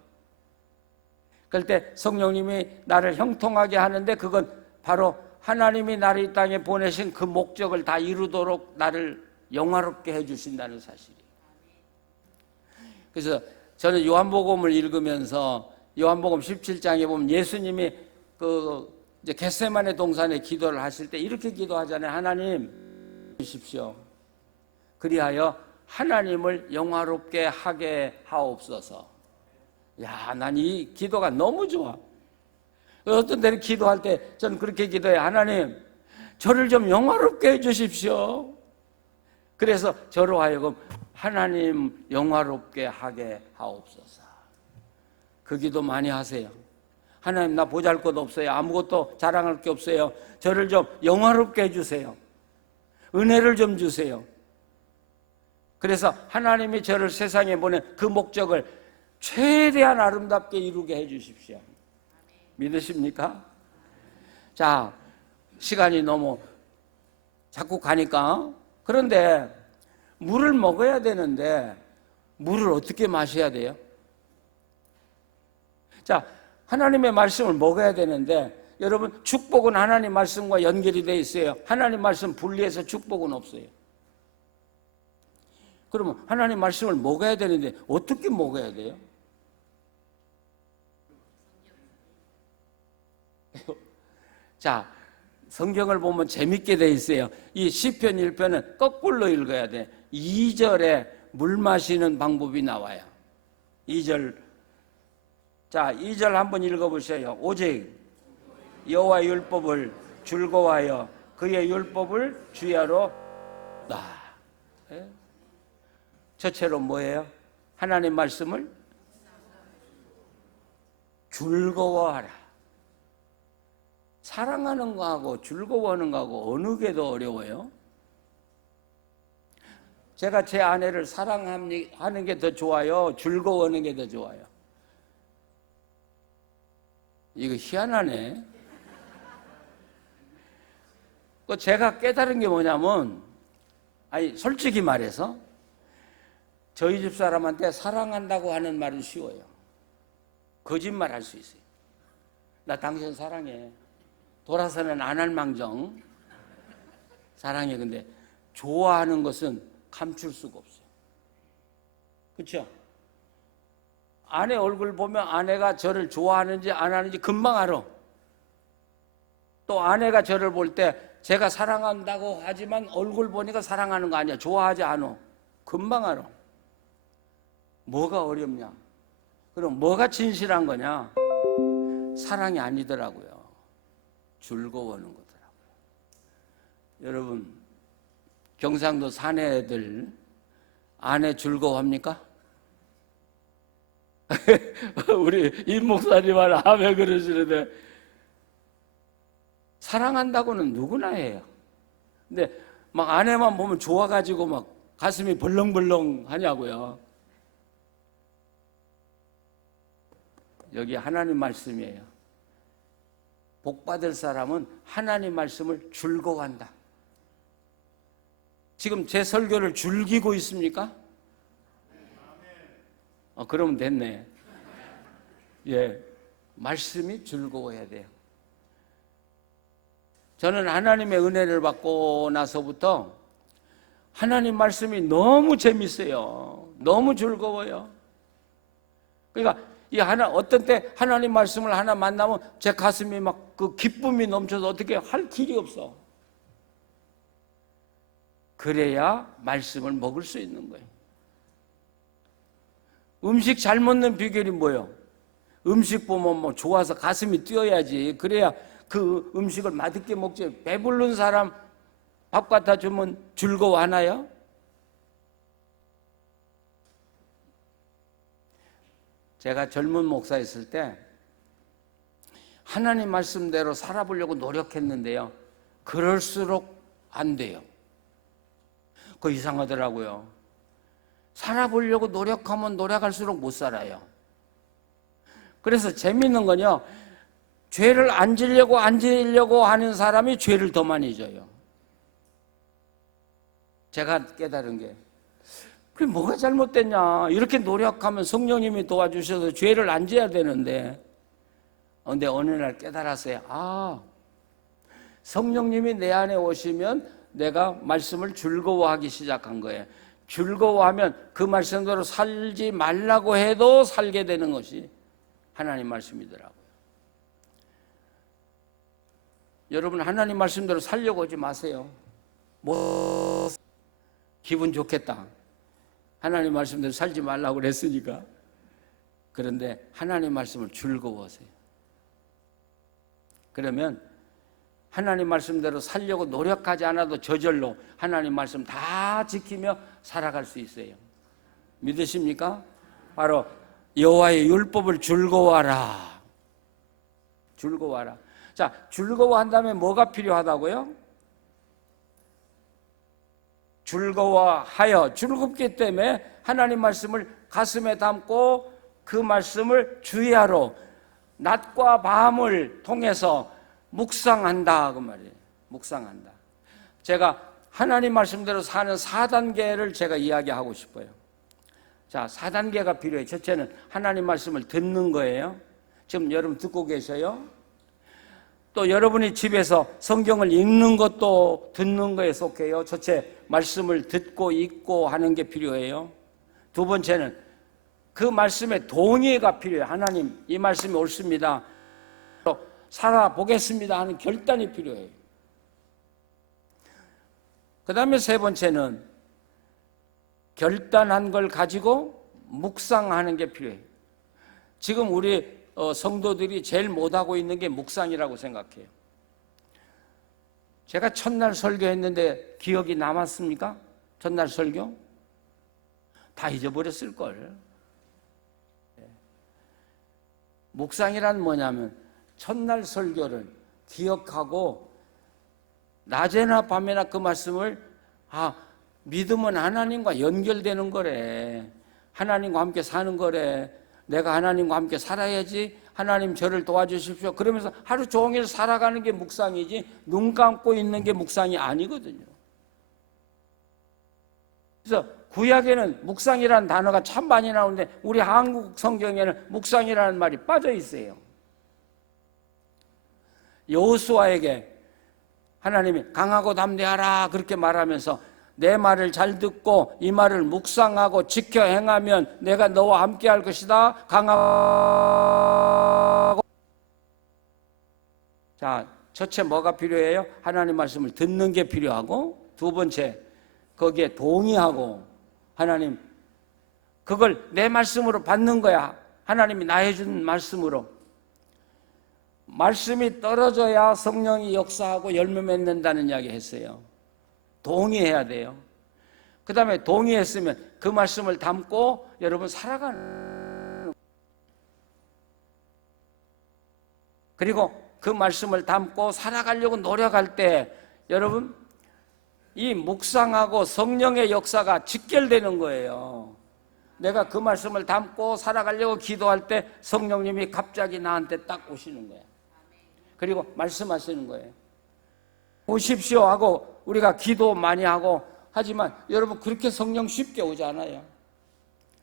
그럴 때 성령님이 나를 형통하게 하는데 그건 바로 하나님이 나를 이 땅에 보내신 그 목적을 다 이루도록 나를 영화롭게 해주신다는 사실이에요. 그래서 저는 요한복음을 읽으면서 요한복음 17장에 보면 예수님이 이제 겟세마네 동산에 기도를 하실 때 이렇게 기도하잖아요. 하나님 주십시오. 그리하여 하나님을 영화롭게 하게 하옵소서. 야, 난 이 기도가 너무 좋아. 어떤 때는 기도할 때 저는 그렇게 기도해요. 하나님, 저를 좀 영화롭게 해주십시오. 그래서 저로 하여금 하나님 영화롭게 하게 하옵소서. 그 기도 많이 하세요. 하나님, 나 보잘것 없어요. 아무것도 자랑할 게 없어요. 저를 좀 영화롭게 해주세요. 은혜를 좀 주세요. 그래서 하나님이 저를 세상에 보낸 그 목적을 최대한 아름답게 이루게 해주십시오. 믿으십니까? 자, 시간이 너무 자꾸 가니까. 그런데 물을 먹어야 되는데 물을 어떻게 마셔야 돼요? 자, 하나님의 말씀을 먹어야 되는데 여러분 축복은 하나님 말씀과 연결이 되어 있어요. 하나님 말씀 분리해서 축복은 없어요. 그러면 하나님 말씀을 먹어야 되는데 어떻게 먹어야 돼요? 자, 성경을 보면 재밌게 되어 있어요. 이 시편 1편은 거꾸로 읽어야 돼. 2절에 물 마시는 방법이 나와요. 2절. 자, 2절 한번 읽어보세요. 오직 여호와 율법을 즐거워하여 그의 율법을 주야로 나. 첫째로 뭐예요? 하나님 말씀을 즐거워하라. 사랑하는 거하고 즐거워하는 거하고 어느 게 더 어려워요? 제가 제 아내를 사랑하는 게 더 좋아요? 즐거워하는 게 더 좋아요? 이거 희한하네. 제가 깨달은 게 뭐냐면, 아니 솔직히 말해서 저희 집 사람한테 사랑한다고 하는 말은 쉬워요. 거짓말 할 수 있어요. 나 당신 사랑해. 돌아서는 안 할 망정 사랑해. 근데 좋아하는 것은 감출 수가 없어요. 그렇죠? 아내 얼굴 보면 아내가 저를 좋아하는지 안 하는지 금방 알아. 또 아내가 저를 볼 때 제가 사랑한다고 하지만 얼굴 보니까 사랑하는 거 아니야. 좋아하지 않아. 금방 알아. 뭐가 어렵냐? 그럼 뭐가 진실한 거냐? 사랑이 아니더라고요. 즐거워하는 거더라고요. 여러분, 경상도 사내들 아내 즐거워합니까? 우리 임 목사님은 아멘 그러시는데 사랑한다고는 누구나 해요. 근데 막 아내만 보면 좋아가지고 막 가슴이 벌렁벌렁 하냐고요. 여기 하나님 말씀이에요. 복 받을 사람은 하나님 말씀을 즐거워한다. 지금 제 설교를 즐기고 있습니까? 그러면 됐네. 예, 말씀이 즐거워야 돼요. 저는 하나님의 은혜를 받고 나서부터 하나님 말씀이 너무 재밌어요. 너무 즐거워요. 그러니까 어떤 때 하나님 말씀을 하나 만나면 제 가슴이 막 그 기쁨이 넘쳐서 어떻게 할 길이 없어. 그래야 말씀을 먹을 수 있는 거예요. 음식 잘 먹는 비결이 뭐예요? 음식 보면 뭐 좋아서 가슴이 뛰어야지. 그래야 그 음식을 맛있게 먹지. 배부른 사람 밥 갖다 주면 즐거워하나요? 제가 젊은 목사였을 때 하나님 말씀대로 살아보려고 노력했는데요. 그럴수록 안 돼요. 그거 이상하더라고요. 살아보려고 노력하면 노력할수록 못 살아요. 그래서 재밌는 건요. 죄를 안 지려고 하는 사람이 죄를 더 많이 져요. 제가 깨달은 게 그게 뭐가 잘못됐냐. 이렇게 노력하면 성령님이 도와주셔서 죄를 안 져야 되는데 근데 어느 날 깨달았어요. 성령님이 내 안에 오시면 내가 말씀을 즐거워하기 시작한 거예요. 즐거워하면 그 말씀대로 살지 말라고 해도 살게 되는 것이 하나님 말씀이더라고요. 여러분 하나님 말씀대로 살려고 하지 마세요. 기분 좋겠다. 하나님 말씀대로 살지 말라고 그랬으니까. 그런데 하나님 말씀을 즐거워하세요. 그러면 하나님 말씀대로 살려고 노력하지 않아도 저절로 하나님 말씀 다 지키며 살아갈 수 있어요. 믿으십니까? 바로 여호와의 율법을 즐거워하라. 즐거워하라. 자, 즐거워한 다음에 뭐가 필요하다고요? 즐거워하여 즐겁기 때문에 하나님 말씀을 가슴에 담고 그 말씀을 주의하러 낮과 밤을 통해서 묵상한다 그 말이에요. 묵상한다. 제가 하나님 말씀대로 사는 4단계를 제가 이야기하고 싶어요. 자, 4단계가 필요해요. 첫째는 하나님 말씀을 듣는 거예요. 지금 여러분 듣고 계셔요. 또 여러분이 집에서 성경을 읽는 것도 듣는 거에 속해요. 첫째, 말씀을 듣고 읽고 하는 게 필요해요. 두 번째는 그 말씀에 동의가 필요해요. 하나님, 이 말씀이 옳습니다. 살아보겠습니다 하는 결단이 필요해요. 그 다음에 세 번째는 결단한 걸 가지고 묵상하는 게 필요해요. 지금 우리 성도들이 제일 못하고 있는 게 묵상이라고 생각해요. 제가 첫날 설교했는데 기억이 남았습니까? 첫날 설교? 다 잊어버렸을걸. 묵상이란 뭐냐면 첫날 설교를 기억하고 낮에나 밤에나 그 말씀을 믿음은 하나님과 연결되는 거래. 하나님과 함께 사는 거래. 내가 하나님과 함께 살아야지. 하나님 저를 도와주십시오. 그러면서 하루 종일 살아가는 게 묵상이지 눈 감고 있는 게 묵상이 아니거든요. 그래서 구약에는 묵상이라는 단어가 참 많이 나오는데 우리 한국 성경에는 묵상이라는 말이 빠져 있어요. 여호수아에게 하나님이 강하고 담대하라 그렇게 말하면서 내 말을 잘 듣고 이 말을 묵상하고 지켜 행하면 내가 너와 함께 할 것이다. 강하고. 자, 첫째 뭐가 필요해요? 하나님 말씀을 듣는 게 필요하고, 두 번째 거기에 동의하고, 하나님 그걸 내 말씀으로 받는 거야. 하나님이 나해 준 말씀으로. 말씀이 떨어져야 성령이 역사하고 열매 맺는다는 이야기 했어요. 동의해야 돼요. 그 다음에 동의했으면 그 말씀을 담고 여러분 살아가는, 그리고 그 말씀을 담고 살아가려고 노력할 때 여러분 이 묵상하고 성령의 역사가 직결되는 거예요. 내가 그 말씀을 담고 살아가려고 기도할 때 성령님이 갑자기 나한테 딱 오시는 거예요. 그리고 말씀하시는 거예요. 오십시오 하고 우리가 기도 많이 하고 하지만 여러분 그렇게 성령 쉽게 오지 않아요.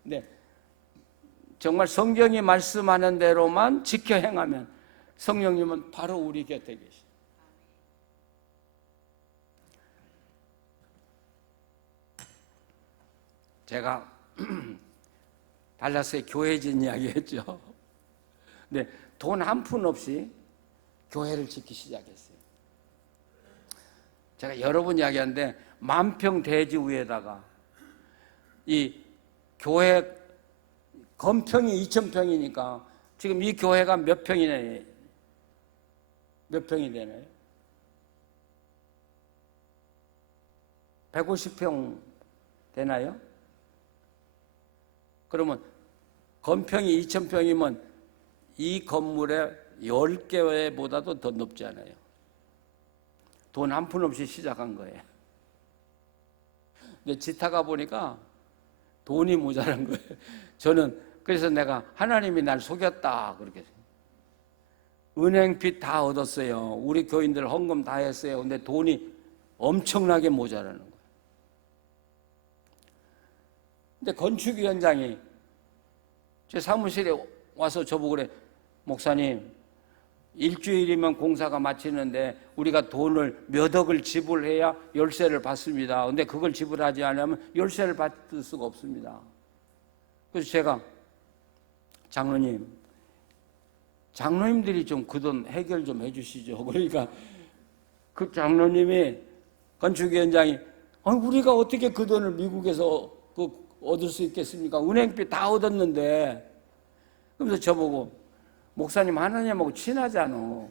네, 정말 성경이 말씀하는 대로만 지켜 행하면 성령님은 바로 우리 곁에 계시죠. 제가 달라스에 교회진 이야기 했죠. 네, 돈 한 푼 없이 교회를 짓기 시작했어요. 제가 여러 번 이야기하는데 만평 대지 위에다가 이 교회 건평이 2,000평이니까 지금 이 교회가 몇 평이 되나요? 150평 되나요? 그러면 건평이 2,000평이면 이 건물의 10개보다도 더 높지 않아요. 돈 한 푼 없이 시작한 거예요. 근데 짓다가 보니까 돈이 모자란 거예요. 저는 그래서 내가 하나님이 날 속였다 그렇게 은행 빚 다 얻었어요. 우리 교인들 헌금 다 했어요. 근데 돈이 엄청나게 모자라는 거예요. 근데 건축위원장이 제 사무실에 와서 저보고 그래, 목사님 일주일이면 공사가 마치는데 우리가 돈을 몇 억을 지불해야 열쇠를 받습니다. 근데 그걸 지불하지 않으면 열쇠를 받을 수가 없습니다. 그래서 제가 장로님들이 좀 그 돈 해결 좀 해주시죠. 그러니까 그 장로님이 건축위원장이 우리가 어떻게 그 돈을 미국에서 얻을 수 있겠습니까? 은행비 다 얻었는데. 그러면서 저보고 목사님 하나님하고 친하잖아.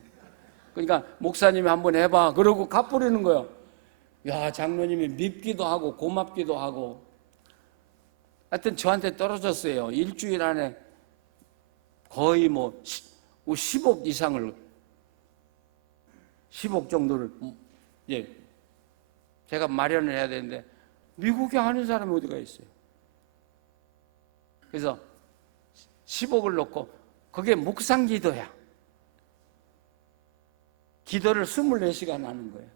그러니까 목사님이 한번 해봐. 그러고 갚으려는 거예요. 야, 장로님이 밉기도 하고 고맙기도 하고. 하여튼 저한테 떨어졌어요. 일주일 안에 거의 10억 이상을 10억 정도를 제가 마련을 해야 되는데 미국에 하는 사람이 어디가 있어요? 그래서 10억을 넣고 그게 묵상 기도야. 기도를 24시간 하는 거예요.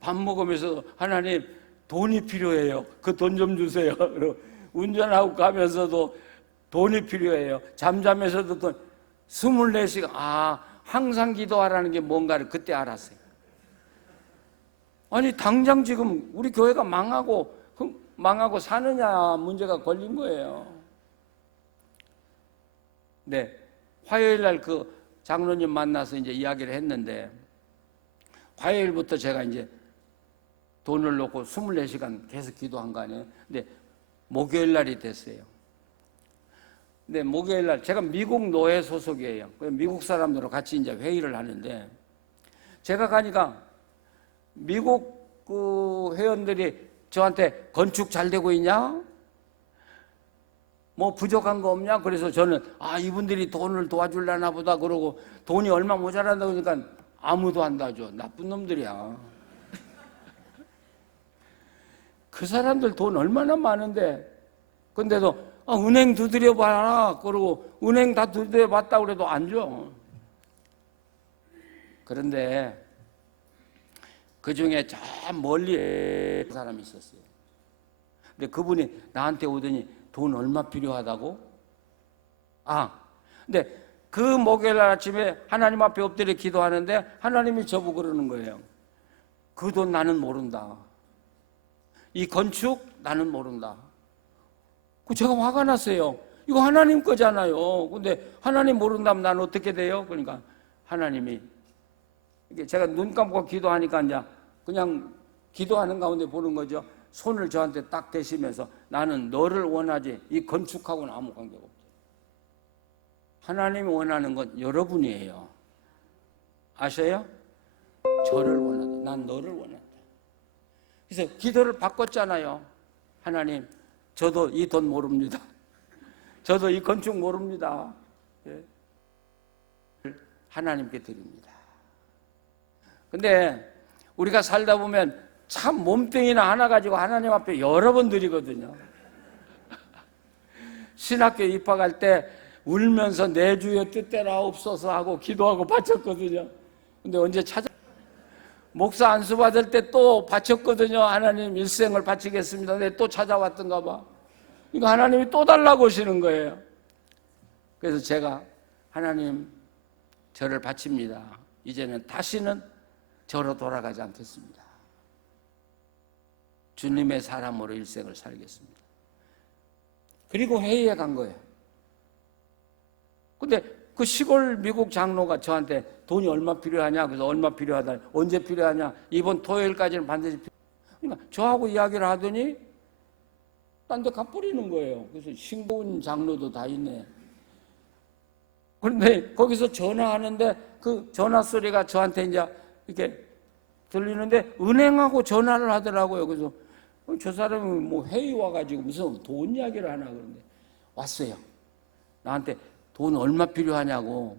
밥 먹으면서 하나님 돈이 필요해요. 그 돈 좀 주세요. 그리고 운전하고 가면서도 돈이 필요해요. 잠자면서도 돈 24시간. 항상 기도하라는 게 뭔가를 그때 알았어요. 아니 당장 지금 우리 교회가 망하고 사느냐 문제가 걸린 거예요. 네, 화요일 날 그 장로님 만나서 이제 이야기를 했는데 화요일부터 제가 이제 돈을 넣고 24시간 계속 기도한 거 아니에요. 근데 목요일 날이 됐어요. 근데 목요일 날 제가 미국 노회 소속이에요. 미국 사람들과 같이 이제 회의를 하는데 제가 가니까 미국 그 회원들이 저한테 건축 잘 되고 있냐? 뭐 부족한 거 없냐? 그래서 저는 이분들이 돈을 도와주려나 보다 그러고 돈이 얼마 모자란다 그러니까 아무도 안 도와줘. 나쁜 놈들이야. 그 사람들 돈 얼마나 많은데 근데도 은행 두드려 봐라 그러고 은행 다 두드려 봤다 그래도 안 줘. 그런데 그 중에 저 멀리 사람이 있었어요. 근데 그분이 나한테 오더니 돈 얼마 필요하다고? 근데 그 목요일 날 아침에 하나님 앞에 엎드려 기도하는데 하나님이 저보고 그러는 거예요. 그 돈 나는 모른다. 이 건축 나는 모른다. 제가 화가 났어요. 이거 하나님 거잖아요. 근데 하나님 모른다면 난 어떻게 돼요? 그러니까 하나님이 제가 눈 감고 기도하니까 이제 그냥 기도하는 가운데 보는 거죠. 손을 저한테 딱 대시면서 나는 너를 원하지 이 건축하고는 아무 관계가 없죠. 하나님이 원하는 건 여러분이에요. 아셔요? 저를 원한다. 난 너를 원한다. 그래서 기도를 바꿨잖아요. 하나님, 저도 이 돈 모릅니다. 저도 이 건축 모릅니다. 하나님께 드립니다. 근데 우리가 살다 보면 참 몸뚱이나 하나 가지고 하나님 앞에 여러 번 드리거든요. 신학교 입학할 때 울면서 내 주여 뜻대로옵소서 하고 기도하고 바쳤거든요. 근데 언제 목사 안수 받을 때 또 바쳤거든요. 하나님 일생을 바치겠습니다. 근데 또 찾아왔던가 봐. 그러니까 하나님이 또 달라고 하시는 거예요. 그래서 제가 하나님 저를 바칩니다. 이제는 다시는 저로 돌아가지 않겠습니다. 주님의 사람으로 일생을 살겠습니다. 그리고 회의에 간 거예요. 근데 그 시골 미국 장로가 저한테 돈이 얼마 필요하냐? 그래서 얼마 필요하다. 언제 필요하냐? 이번 토요일까지는 반드시 그러니까 저하고 이야기를 하더니 딴 데 갚버리는 거예요. 그래서 싱거운 장로도 다 있네. 그런데 거기서 전화하는데 그 전화 소리가 저한테 이제 이렇게 들리는데 은행하고 전화를 하더라고요. 그래서 저 사람이 뭐 회의 와가지고 무슨 돈 이야기를 하나 그러는데 왔어요. 나한테 돈 얼마 필요하냐고.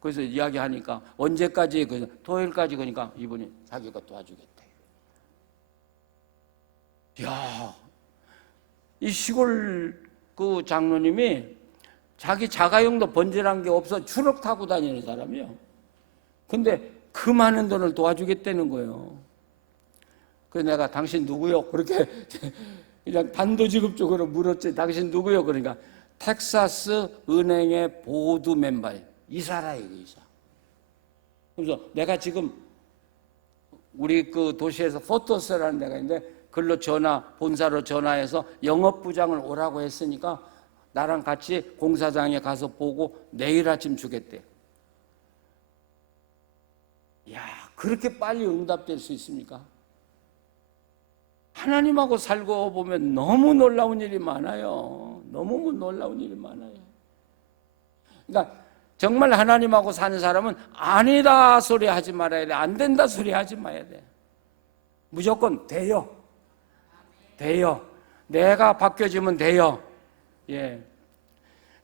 그래서 이야기하니까 언제까지? 그래서 토요일까지. 그러니까 이분이 자기가 도와주겠대. 이야, 이 시골 그 장로님이 자기 자가용도 번전한 게 없어 추럭 타고 다니는 사람이요. 근데 그 많은 돈을 도와주겠다는 거예요. 그래서 내가 당신 누구요? 그렇게 그냥 단도직입적으로 물었지. 당신 누구요? 그러니까 텍사스 은행의 보드 멤버예요. 이사라예요, 이사. 그래서 내가 지금 우리 그 도시에서 포토스라는 데가 있는데 글로 본사로 전화해서 영업부장을 오라고 했으니까 나랑 같이 공사장에 가서 보고 내일 아침 주겠대. 야, 그렇게 빨리 응답될 수 있습니까? 하나님하고 살고 보면 너무 놀라운 일이 많아요. 너무 놀라운 일이 많아요. 그러니까 정말 하나님하고 사는 사람은 아니다 소리 하지 말아야 돼. 안 된다 소리 하지 말아야 돼. 무조건 돼요. 돼요. 내가 바뀌어지면 돼요. 예.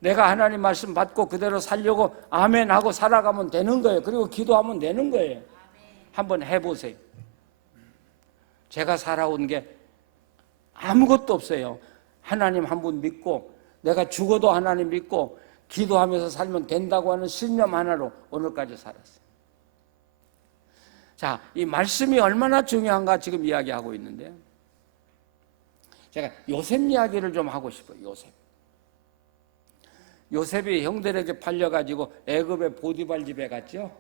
내가 하나님 말씀 받고 그대로 살려고 아멘 하고 살아가면 되는 거예요. 그리고 기도하면 되는 거예요. 한번 해보세요. 제가 살아온 게 아무것도 없어요. 하나님 한 분 믿고 내가 죽어도 하나님 믿고 기도하면서 살면 된다고 하는 신념 하나로 오늘까지 살았어요. 자, 이 말씀이 얼마나 중요한가 지금 이야기하고 있는데 제가 요셉 이야기를 좀 하고 싶어요. 요셉이 형들에게 팔려가지고 애굽의 보디발 집에 갔죠.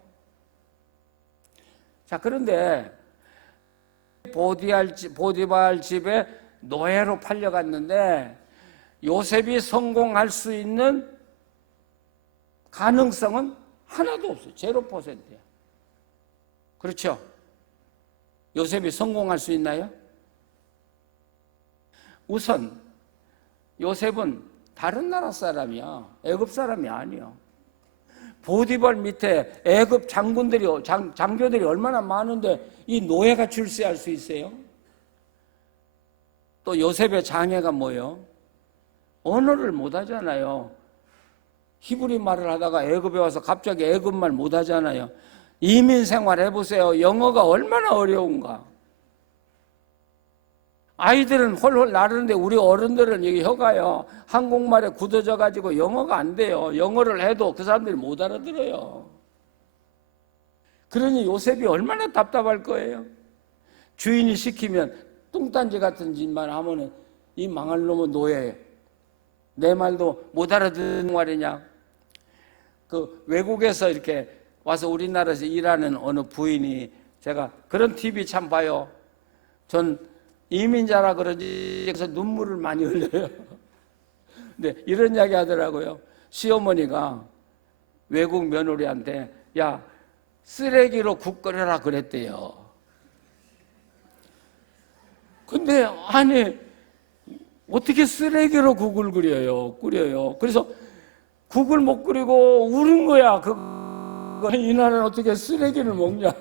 자, 그런데 보디발 집에 노예로 팔려갔는데 요셉이 성공할 수 있는 가능성은 하나도 없어요. 0%예요. 그렇죠? 요셉이 성공할 수 있나요? 우선 요셉은 다른 나라 사람이야. 애굽 사람이 아니야. 보디발 밑에 애굽 장교들이 얼마나 많은데 이 노예가 출세할 수 있어요? 또 요셉의 장애가 뭐예요? 언어를 못 하잖아요. 히브리 말을 하다가 애굽에 와서 갑자기 애굽 말 못 하잖아요. 이민 생활 해보세요. 영어가 얼마나 어려운가. 아이들은 홀홀 나르는데 우리 어른들은 여기 혀가요. 한국말에 굳어져 가지고 영어가 안 돼요. 영어를 해도 그 사람들이 못 알아들어요. 그러니 요셉이 얼마나 답답할 거예요. 주인이 시키면 뚱딴지 같은 짓만 하면은 이 망할 놈은 노예예요. 내 말도 못 알아듣는 말이냐. 그 외국에서 이렇게 와서 우리나라에서 일하는 어느 부인이 제가 그런 TV 참 봐요. 전 이민자라 그러지 그래서 눈물을 많이 흘려요. 근데 이런 이야기 하더라고요. 시어머니가 외국 며느리한테 야 쓰레기로 국 끓여라 그랬대요. 근데 아니 어떻게 쓰레기로 국을 끓여요. 그래서 국을 못 끓이고 우는 거야. 이 나라는 어떻게 쓰레기를 먹냐.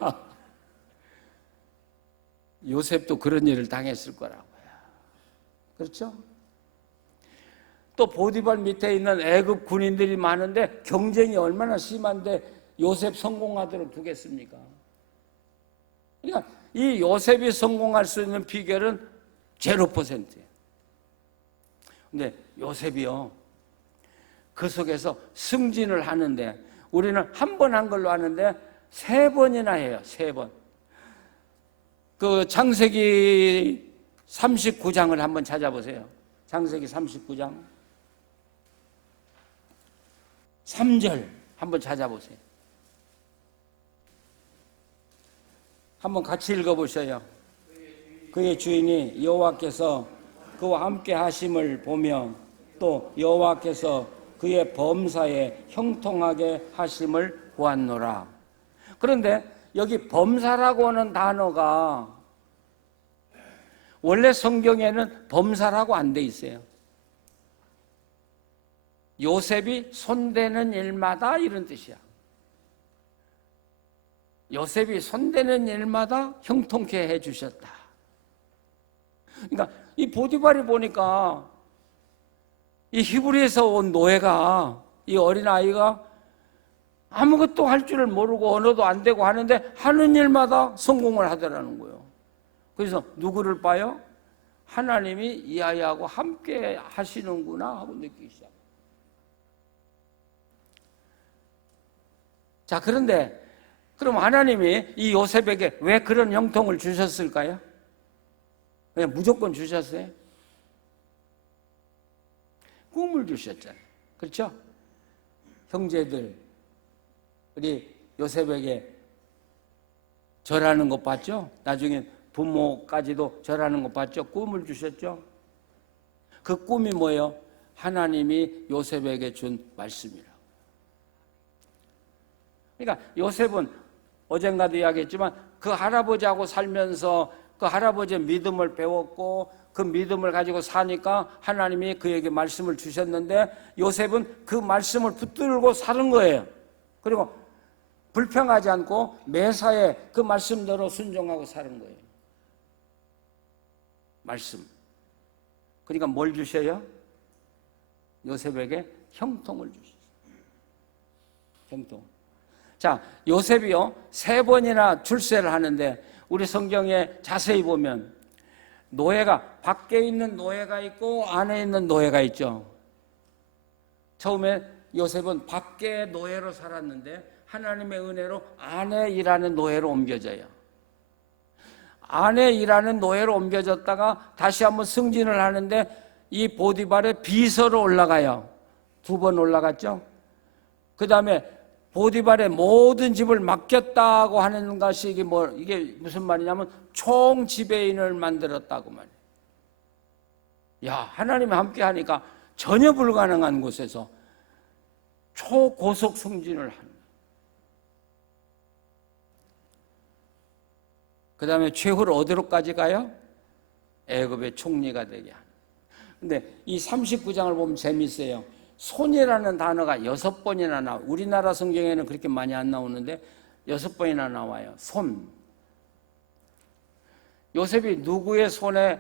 요셉도 그런 일을 당했을 거라고요. 그렇죠? 또 보디발 밑에 있는 애굽 군인들이 많은데 경쟁이 얼마나 심한데 요셉 성공하도록 두겠습니까? 그러니까 이 요셉이 성공할 수 있는 비결은 0%예요. 근데 요셉이요, 그 속에서 승진을 하는데, 우리는 한 번 한 걸로 하는데 3번이나 해요. 3번. 그 창세기 39장을 한번 찾아보세요. 창세기 39장 3절 한번 찾아보세요. 한번 같이 읽어보셔요. 그의 주인이 여호와께서 그와 함께 하심을 보며 또 여호와께서 그의 범사에 형통하게 하심을 보았노라. 그런데 여기 범사라고 하는 단어가 원래 성경에는 범사라고 안 돼 있어요. 요셉이 손대는 일마다 이런 뜻이야. 요셉이 손대는 일마다 형통케 해주셨다. 그러니까 이 보디발이 보니까 이 히브리에서 온 노예가, 이 어린아이가 아무것도 할 줄을 모르고 언어도 안 되고 하는데 하는 일마다 성공을 하더라는 거예요. 그래서 누구를 봐요? 하나님이 이 아이하고 함께 하시는구나 하고 느끼기 시작해요. 자, 그런데 그럼 하나님이 이 요셉에게 왜 그런 형통을 주셨을까요? 그냥 무조건 주셨어요? 꿈을 주셨잖아요. 그렇죠? 형제들 우리 요셉에게 절하는 것 봤죠? 나중에 부모까지도 절하는 것 봤죠? 꿈을 주셨죠? 그 꿈이 뭐예요? 하나님이 요셉에게 준 말씀이라. 그러니까 요셉은 어젠가도 이야기했지만 그 할아버지하고 살면서 그 할아버지의 믿음을 배웠고 그 믿음을 가지고 사니까 하나님이 그에게 말씀을 주셨는데 요셉은 그 말씀을 붙들고 사는 거예요. 그리고 불평하지 않고 매사에 그 말씀대로 순종하고 사는 거예요. 말씀. 그러니까 뭘 주셔요? 요셉에게 형통을 주셨어요. 형통. 자, 요셉이요 3번이나 출세를 하는데 우리 성경에 자세히 보면 노예가 밖에 있는 노예가 있고 안에 있는 노예가 있죠. 처음에 요셉은 밖에 노예로 살았는데 하나님의 은혜로 안에 일하는 노예로 옮겨져요. 안에 일하는 노예로 옮겨졌다가 다시 한번 승진을 하는데 이 보디발의 비서로 올라가요. 2번 올라갔죠. 그 다음에 보디발의 모든 집을 맡겼다고 하는 것이 이게 무슨 말이냐면 총 지배인을 만들었다고 말이에요. 야, 하나님이 함께 하니까 전혀 불가능한 곳에서 초고속 승진을 하는 거예요. 그 다음에 최후로 어디로까지 가요? 애굽의 총리가 되게 하는. 근데 이 39장을 보면 재밌어요. 손이라는 단어가 6번이나 나와요. 우리나라 성경에는 그렇게 많이 안 나오는데 6번이나 나와요. 손. 요셉이 누구의 손에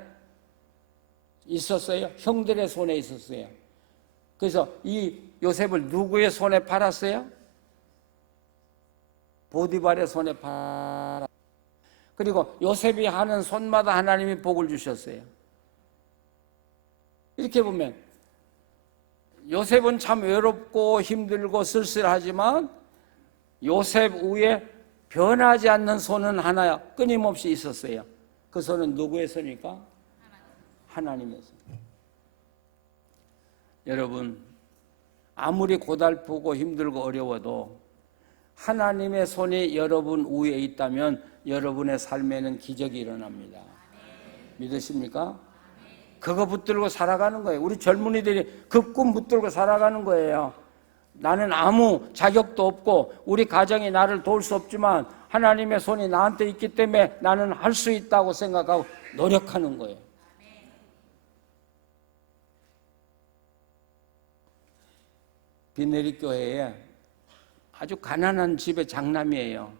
있었어요? 형들의 손에 있었어요. 그래서 이 요셉을 누구의 손에 팔았어요? 보디발의 손에 팔았어요. 그리고 요셉이 하는 손마다 하나님이 복을 주셨어요. 이렇게 보면 요셉은 참 외롭고 힘들고 쓸쓸하지만 요셉 위에 변하지 않는 손은 하나 끊임없이 있었어요. 그 손은 누구의 손입니까? 하나님의 손. 여러분, 아무리 고달프고 힘들고 어려워도 하나님의 손이 여러분 위에 있다면 여러분의 삶에는 기적이 일어납니다. 믿으십니까? 그거 붙들고 살아가는 거예요. 우리 젊은이들이 그 꿈 붙들고 살아가는 거예요. 나는 아무 자격도 없고 우리 가정이 나를 도울 수 없지만 하나님의 손이 나한테 있기 때문에 나는 할 수 있다고 생각하고 노력하는 거예요. 비내리 교회에 아주 가난한 집의 장남이에요.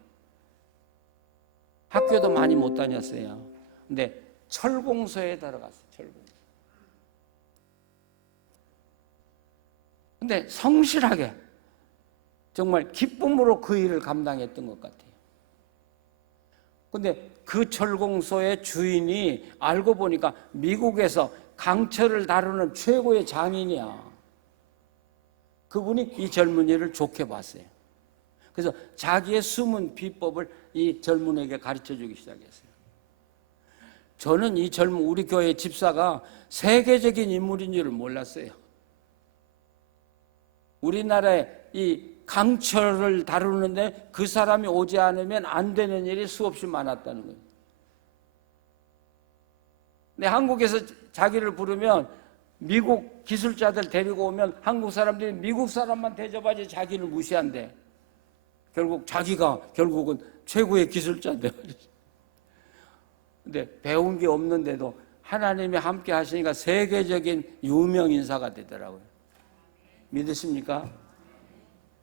학교도 많이 못 다녔어요. 근데 철공소에 들어갔어요. 철공소. 근데 성실하게 정말 기쁨으로 그 일을 감당했던 것 같아요. 근데 그 철공소의 주인이 알고 보니까 미국에서 강철을 다루는 최고의 장인이야. 그분이 이 젊은이를 좋게 봤어요. 그래서 자기의 숨은 비법을 이 젊은이에게 가르쳐 주기 시작했어요. 저는 이 우리 교회 집사가 세계적인 인물인 줄을 몰랐어요. 우리나라에 이 강철을 다루는데 그 사람이 오지 않으면 안 되는 일이 수없이 많았다는 거예요. 근데 한국에서 자기를 부르면 미국 기술자들 데리고 오면 한국 사람들이 미국 사람만 대접하지 자기를 무시한대. 결국 자기가 결국은 최고의 기술자인데. 근데 배운 게 없는데도 하나님이 함께 하시니까 세계적인 유명 인사가 되더라고요. 믿으십니까?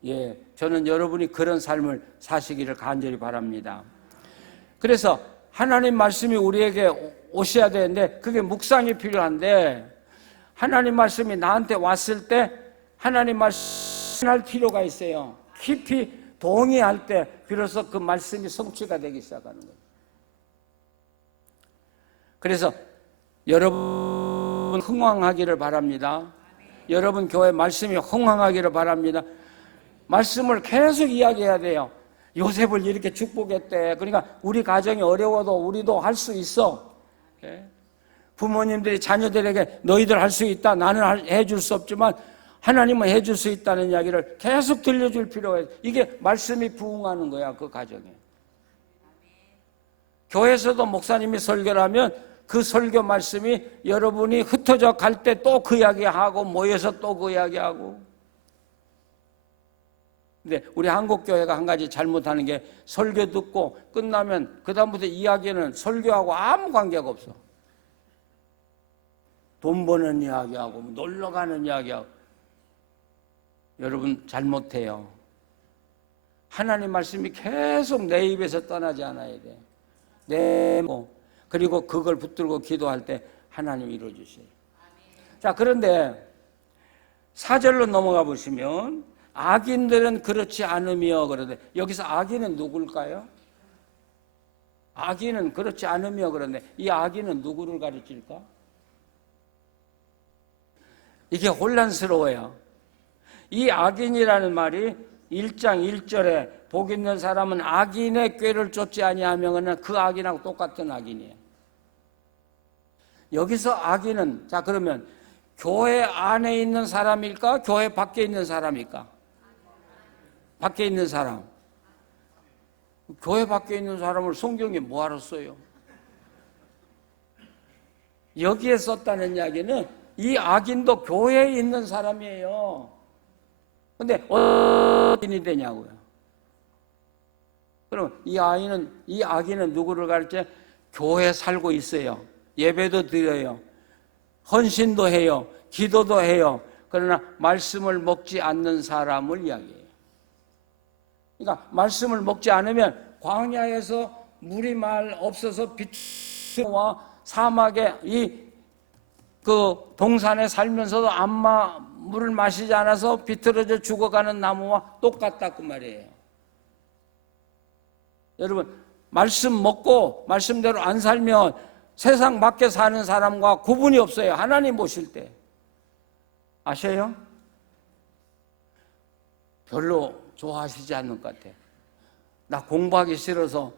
예, 저는 여러분이 그런 삶을 사시기를 간절히 바랍니다. 그래서 하나님 말씀이 우리에게 오셔야 되는데 그게 묵상이 필요한데 하나님 말씀이 나한테 왔을 때 하나님 말씀을 할 필요가 있어요. 깊이 동의할 때 비로소 그 말씀이 성취가 되기 시작하는 거예요. 그래서 여러분 흥왕하기를 바랍니다. 여러분 교회 말씀이 흥왕하기를 바랍니다. 말씀을 계속 이야기해야 돼요. 요셉을 이렇게 축복했대. 그러니까 우리 가정이 어려워도 우리도 할 수 있어. 부모님들이 자녀들에게 너희들 할 수 있다. 나는 해줄 수 없지만 하나님은 해줄 수 있다는 이야기를 계속 들려줄 필요가 있어요. 이게 말씀이 부응하는 거야, 그 가정에. 교회에서도 목사님이 설교를 하면 그 설교 말씀이 여러분이 흩어져 갈 때 또 그 이야기하고 모여서 또 그 이야기하고. 근데 우리 한국교회가 한 가지 잘못하는 게 설교 듣고 끝나면 그 다음부터 이야기는 설교하고 아무 관계가 없어. 돈 버는 이야기하고 놀러 가는 이야기하고. 여러분 잘못해요. 하나님 말씀이 계속 내 입에서 떠나지 않아야 돼. 그리고 그걸 붙들고 기도할 때 하나님 이루어주세요. 자, 그런데 4절로 넘어가 보시면 악인들은 그렇지 않으며 그러는데 여기서 악인은 누굴까요? 악인은 그렇지 않으며 그러는데 이 악인은 누구를 가르칠까? 이게 혼란스러워요. 이 악인이라는 말이 1장 1절에 복 있는 사람은 악인의 꾀를 쫓지 아니하면 그 악인하고 똑같은 악인이에요. 여기서 악인은 자 그러면 교회 안에 있는 사람일까? 교회 밖에 있는 사람일까? 밖에 있는 사람. 교회 밖에 있는 사람을 성경에 뭐하러 써요? 여기에 썼다는 이야기는 이 악인도 교회에 있는 사람이에요. 근데 어디니 되냐고요. 그럼 이 악인은 누구를 가르쳐? 교회에 살고 있어요. 예배도 드려요. 헌신도 해요. 기도도 해요. 그러나 말씀을 먹지 않는 사람을 이야기해요. 그러니까 말씀을 먹지 않으면 광야에서 물이 말 없어서 비추와 사막에 그 동산에 살면서도 물을 마시지 않아서 비틀어져 죽어가는 나무와 똑같다 그 말이에요. 여러분 말씀 먹고 말씀대로 안 살면 세상 밖에 사는 사람과 구분이 없어요. 하나님 보실 때. 아셔요? 별로 좋아하시지 않는 것 같아. 나 공부하기 싫어서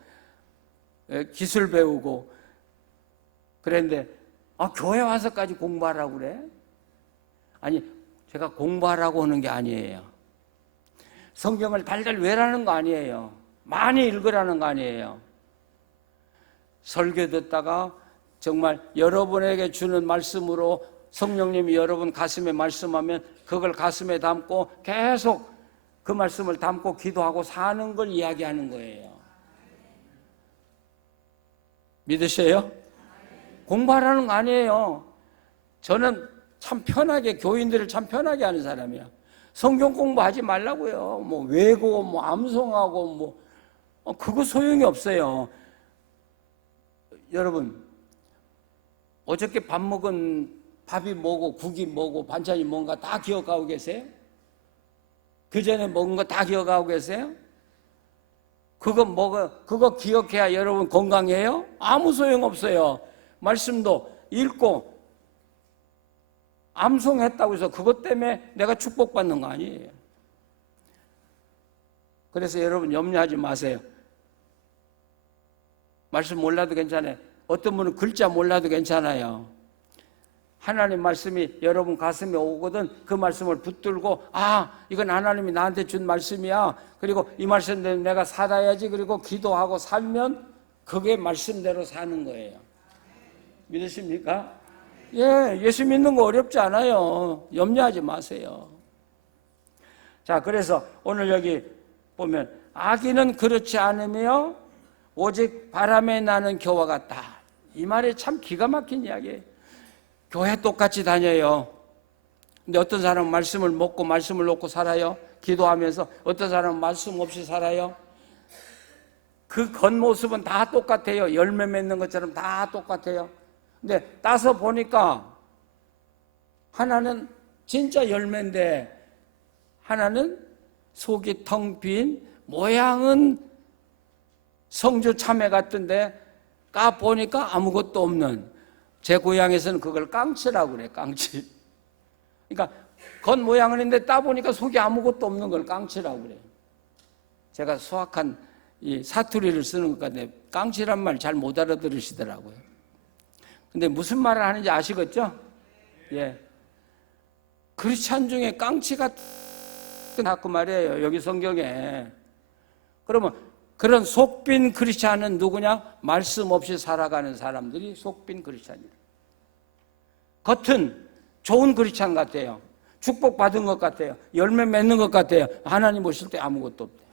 기술 배우고 그랬는데 교회 와서까지 공부하라고 그래? 아니 제가 공부하라고 하는 게 아니에요. 성경을 달달 외라는 거 아니에요. 많이 읽으라는 거 아니에요. 설교 듣다가 정말 여러분에게 주는 말씀으로 성령님이 여러분 가슴에 말씀하면 그걸 가슴에 담고 계속 그 말씀을 담고 기도하고 사는 걸 이야기하는 거예요. 믿으세요? 공부하라는 거 아니에요. 저는 참 편하게 교인들을 참 편하게 하는 사람이야. 성경 공부하지 말라고요. 뭐 외고 뭐 암송하고 뭐 그거 소용이 없어요. 여러분 어저께 밥 먹은 밥이 뭐고 국이 뭐고 반찬이 뭔가 다 기억하고 계세요? 그 전에 먹은 거 다 기억하고 계세요? 그거 기억해야 여러분 건강해요? 아무 소용 없어요. 말씀도 읽고 암송했다고 해서 그것 때문에 내가 축복받는 거 아니에요. 그래서 여러분 염려하지 마세요. 말씀 몰라도 괜찮아요. 어떤 분은 글자 몰라도 괜찮아요. 하나님 말씀이 여러분 가슴에 오거든 그 말씀을 붙들고 이건 하나님이 나한테 준 말씀이야. 그리고 이 말씀대로 내가 살아야지. 그리고 기도하고 살면 그게 말씀대로 사는 거예요. 믿으십니까? 예, 예수 믿는 거 어렵지 않아요. 염려하지 마세요. 자, 그래서 오늘 여기 보면 악인은 그렇지 않으며 오직 바람에 나는 겨와 같다. 이 말이 참 기가 막힌 이야기예요. 교회 똑같이 다녀요. 근데 어떤 사람은 말씀을 먹고 말씀을 놓고 살아요. 기도하면서. 어떤 사람은 말씀 없이 살아요. 그 겉모습은 다 똑같아요. 열매 맺는 것처럼 다 똑같아요. 근데 따서 보니까 하나는 진짜 열매인데 하나는 속이 텅 빈, 모양은 성주 참외 같은데 까 보니까 아무것도 없는, 제 고향에서는 그걸 깡치라고 그래. 깡치. 그러니까 겉모양은 있는데 따 보니까 속이 아무것도 없는 걸 깡치라고 그래. 제가 소확한 이 사투리를 쓰는 것 같은데 깡치란 말 잘 못 알아들으시더라고요. 근데 무슨 말을 하는지 아시겠죠? 예. 크리스찬 중에 깡치 같은 그 말이에요. 여기 성경에. 그러면 그런 속빈 크리스찬은 누구냐? 말씀 없이 살아가는 사람들이 속빈 크리스찬이에요. 겉은 좋은 크리스찬 같아요. 축복받은 것 같아요. 열매 맺는 것 같아요. 하나님 오실 때 아무것도 없대요.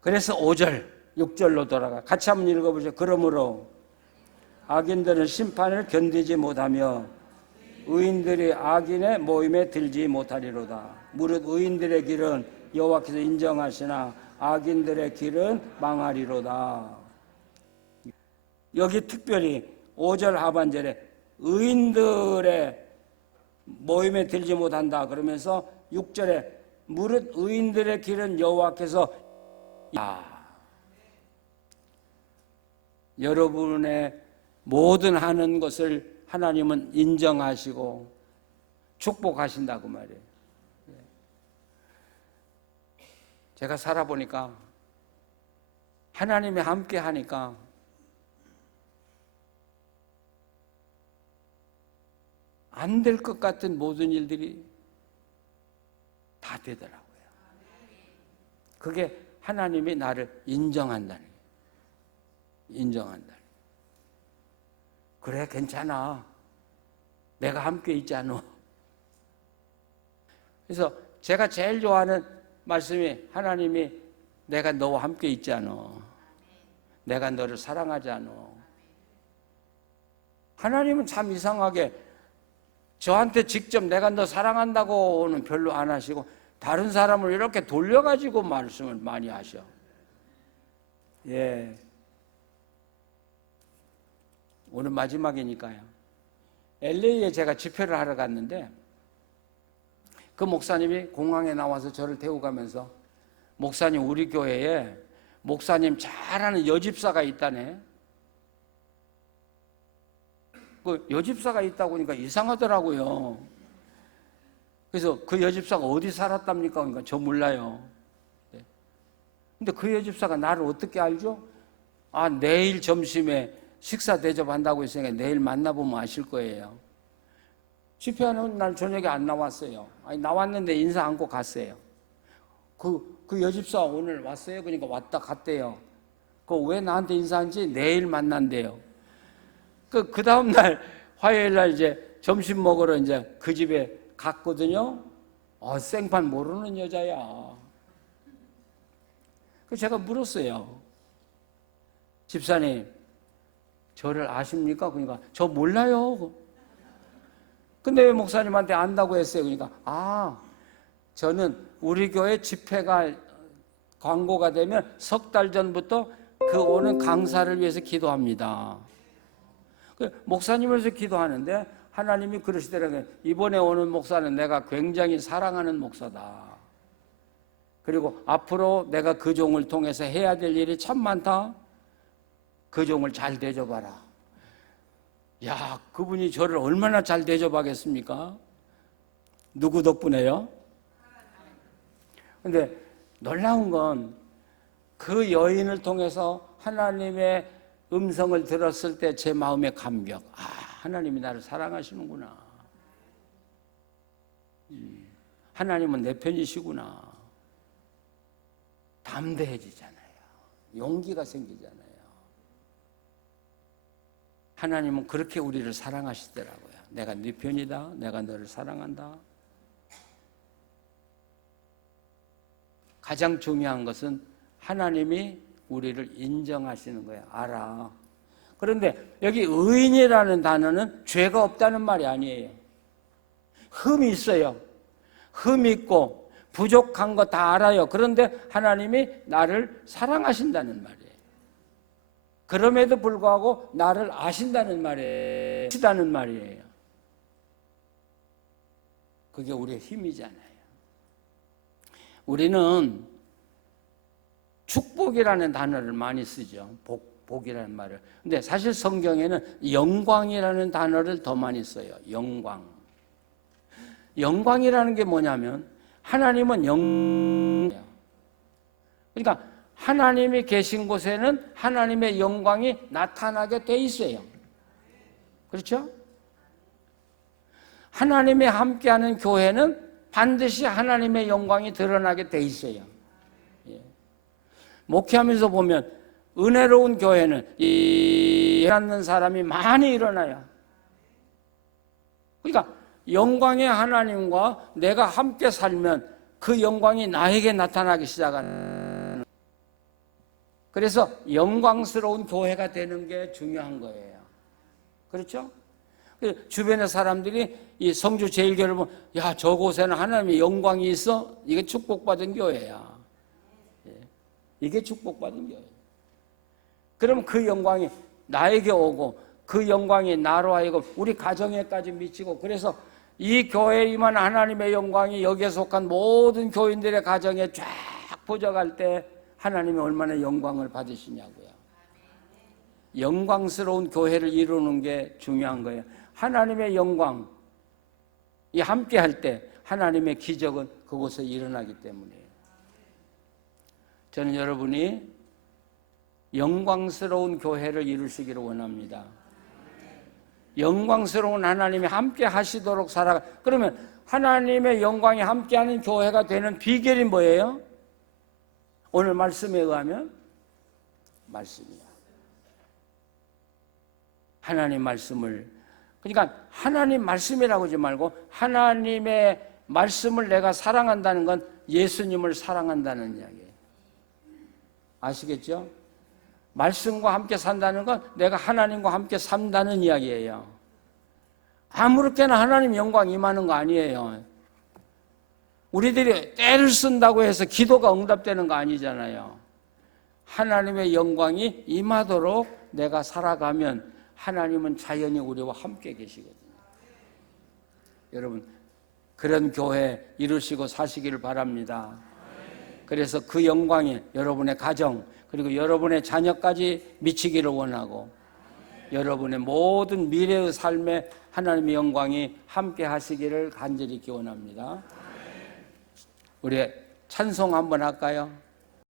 그래서 5절, 6절로 돌아가. 같이 한번 읽어보죠. 그러므로 악인들은 심판을 견디지 못하며 의인들이 악인의 모임에 들지 못하리로다. 무릇 의인들의 길은 여호와께서 인정하시나 악인들의 길은 망하리로다. 여기 특별히 5절 하반절에 의인들의 모임에 들지 못한다 그러면서 6절에 무릇 의인들의 길은 여호와께서 여러분의 모든 하는 것을 하나님은 인정하시고 축복하신다고 말이에요. 제가 살아보니까 하나님이 함께 하니까 안 될 것 같은 모든 일들이 다 되더라고요. 그게 하나님이 나를 인정한다는 거예요. 인정한다. 그래, 괜찮아. 내가 함께 있잖아. 그래서 제가 제일 좋아하는 말씀이 하나님이 내가 너와 함께 있잖아. 내가 너를 사랑하잖아. 하나님은 참 이상하게 저한테 직접 내가 너 사랑한다고는 별로 안 하시고 다른 사람을 이렇게 돌려가지고 말씀을 많이 하셔. 예. 오늘 마지막이니까요. LA에 제가 집회를 하러 갔는데 그 목사님이 공항에 나와서 저를 태우고 가면서 목사님 우리 교회에 목사님 잘하는 여집사가 있다네. 그 여집사가 있다고 하니까 이상하더라고요. 그래서 그 여집사가 어디 살았답니까? 그러니까 저 몰라요. 근데 그 여집사가 나를 어떻게 알죠? 내일 점심에 식사 대접한다고 했으니까 내일 만나보면 아실 거예요. 집회하는 날 저녁에 안 나왔어요. 나왔는데 인사 안고 갔어요. 그 여집사 오늘 왔어요? 그러니까 왔다 갔대요. 왜 나한테 인사한지 내일 만난대요. 그 다음날 화요일 날 이제 점심 먹으러 이제 그 집에 갔거든요. 생판 모르는 여자야. 제가 물었어요. 집사님, 저를 아십니까? 그러니까 저 몰라요. 근데 왜 목사님한테 안다고 했어요? 그러니까 저는 우리 교회 집회가 광고가 되면 석 달 전부터 그 오는 강사를 위해서 기도합니다. 목사님을 위해서 기도하는데 하나님이 그러시더라고요. 이번에 오는 목사는 내가 굉장히 사랑하는 목사다. 그리고 앞으로 내가 그 종을 통해서 해야 될 일이 참 많다. 그 종을 잘 대접하라. 야, 그분이 저를 얼마나 잘 대접하겠습니까? 누구 덕분에요? 근데 놀라운 건 그 여인을 통해서 하나님의 음성을 들었을 때 제 마음의 감격. 아, 하나님이 나를 사랑하시는구나. 하나님은 내 편이시구나. 담대해지잖아요. 용기가 생기잖아요. 하나님은 그렇게 우리를 사랑하시더라고요. 내가 네 편이다. 내가 너를 사랑한다. 가장 중요한 것은 하나님이 우리를 인정하시는 거예요. 알아. 그런데 여기 의인이라는 단어는 죄가 없다는 말이 아니에요. 흠이 있어요. 흠이 있고 부족한 거 다 알아요. 그런데 하나님이 나를 사랑하신다는 말이에요. 그럼에도 불구하고 나를 아신다는 말이에요. 그게 우리의 힘이잖아요. 우리는 축복이라는 단어를 많이 쓰죠. 복이라는 말을. 근데 사실 성경에는 영광이라는 단어를 더 많이 써요. 영광. 영광이라는 게 뭐냐면 하나님은 영광이에요. 그러니까 하나님이 계신 곳에는 하나님의 영광이 나타나게 돼 있어요. 그렇죠? 하나님이 함께하는 교회는 반드시 하나님의 영광이 드러나게 돼 있어요. 목회하면서 보면 은혜로운 교회는 일어나는 사람이 많이 일어나요. 그러니까 영광의 하나님과 내가 함께 살면 그 영광이 나에게 나타나기 시작하는. 그래서 영광스러운 교회가 되는 게 중요한 거예요. 그렇죠? 주변의 사람들이 이 성주 제일교회를 보면 야, 저곳에는 하나님의 영광이 있어? 이게 축복받은 교회야. 이게 축복받은 교회예요. 그럼 그 영광이 나에게 오고 그 영광이 나로 하여금 우리 가정에까지 미치고, 그래서 이 교회에 임한 하나님의 영광이 여기에 속한 모든 교인들의 가정에 쫙 퍼져갈 때 하나님이 얼마나 영광을 받으시냐고요. 영광스러운 교회를 이루는 게 중요한 거예요. 하나님의 영광이 함께 할 때 하나님의 기적은 그곳에 일어나기 때문이에요. 저는 여러분이 영광스러운 교회를 이루시기를 원합니다. 영광스러운 하나님이 함께 하시도록 살아가. 그러면 하나님의 영광이 함께하는 교회가 되는 비결이 뭐예요? 오늘 말씀에 의하면 말씀이야. 하나님 말씀을, 그러니까 하나님 말씀이라고 하지 말고 하나님의 말씀을 내가 사랑한다는 건 예수님을 사랑한다는 이야기예요. 아시겠죠? 말씀과 함께 산다는 건 내가 하나님과 함께 산다는 이야기예요. 아무렇게나 하나님 영광 임하는 거 아니에요. 우리들이 때를 쓴다고 해서 기도가 응답되는 거 아니잖아요. 하나님의 영광이 임하도록 내가 살아가면 하나님은 자연히 우리와 함께 계시거든요. 여러분, 그런 교회 이루시고 사시기를 바랍니다. 그래서 그 영광이 여러분의 가정 그리고 여러분의 자녀까지 미치기를 원하고, 여러분의 모든 미래의 삶에 하나님의 영광이 함께 하시기를 간절히 기원합니다. 우리 찬송 한번 할까요?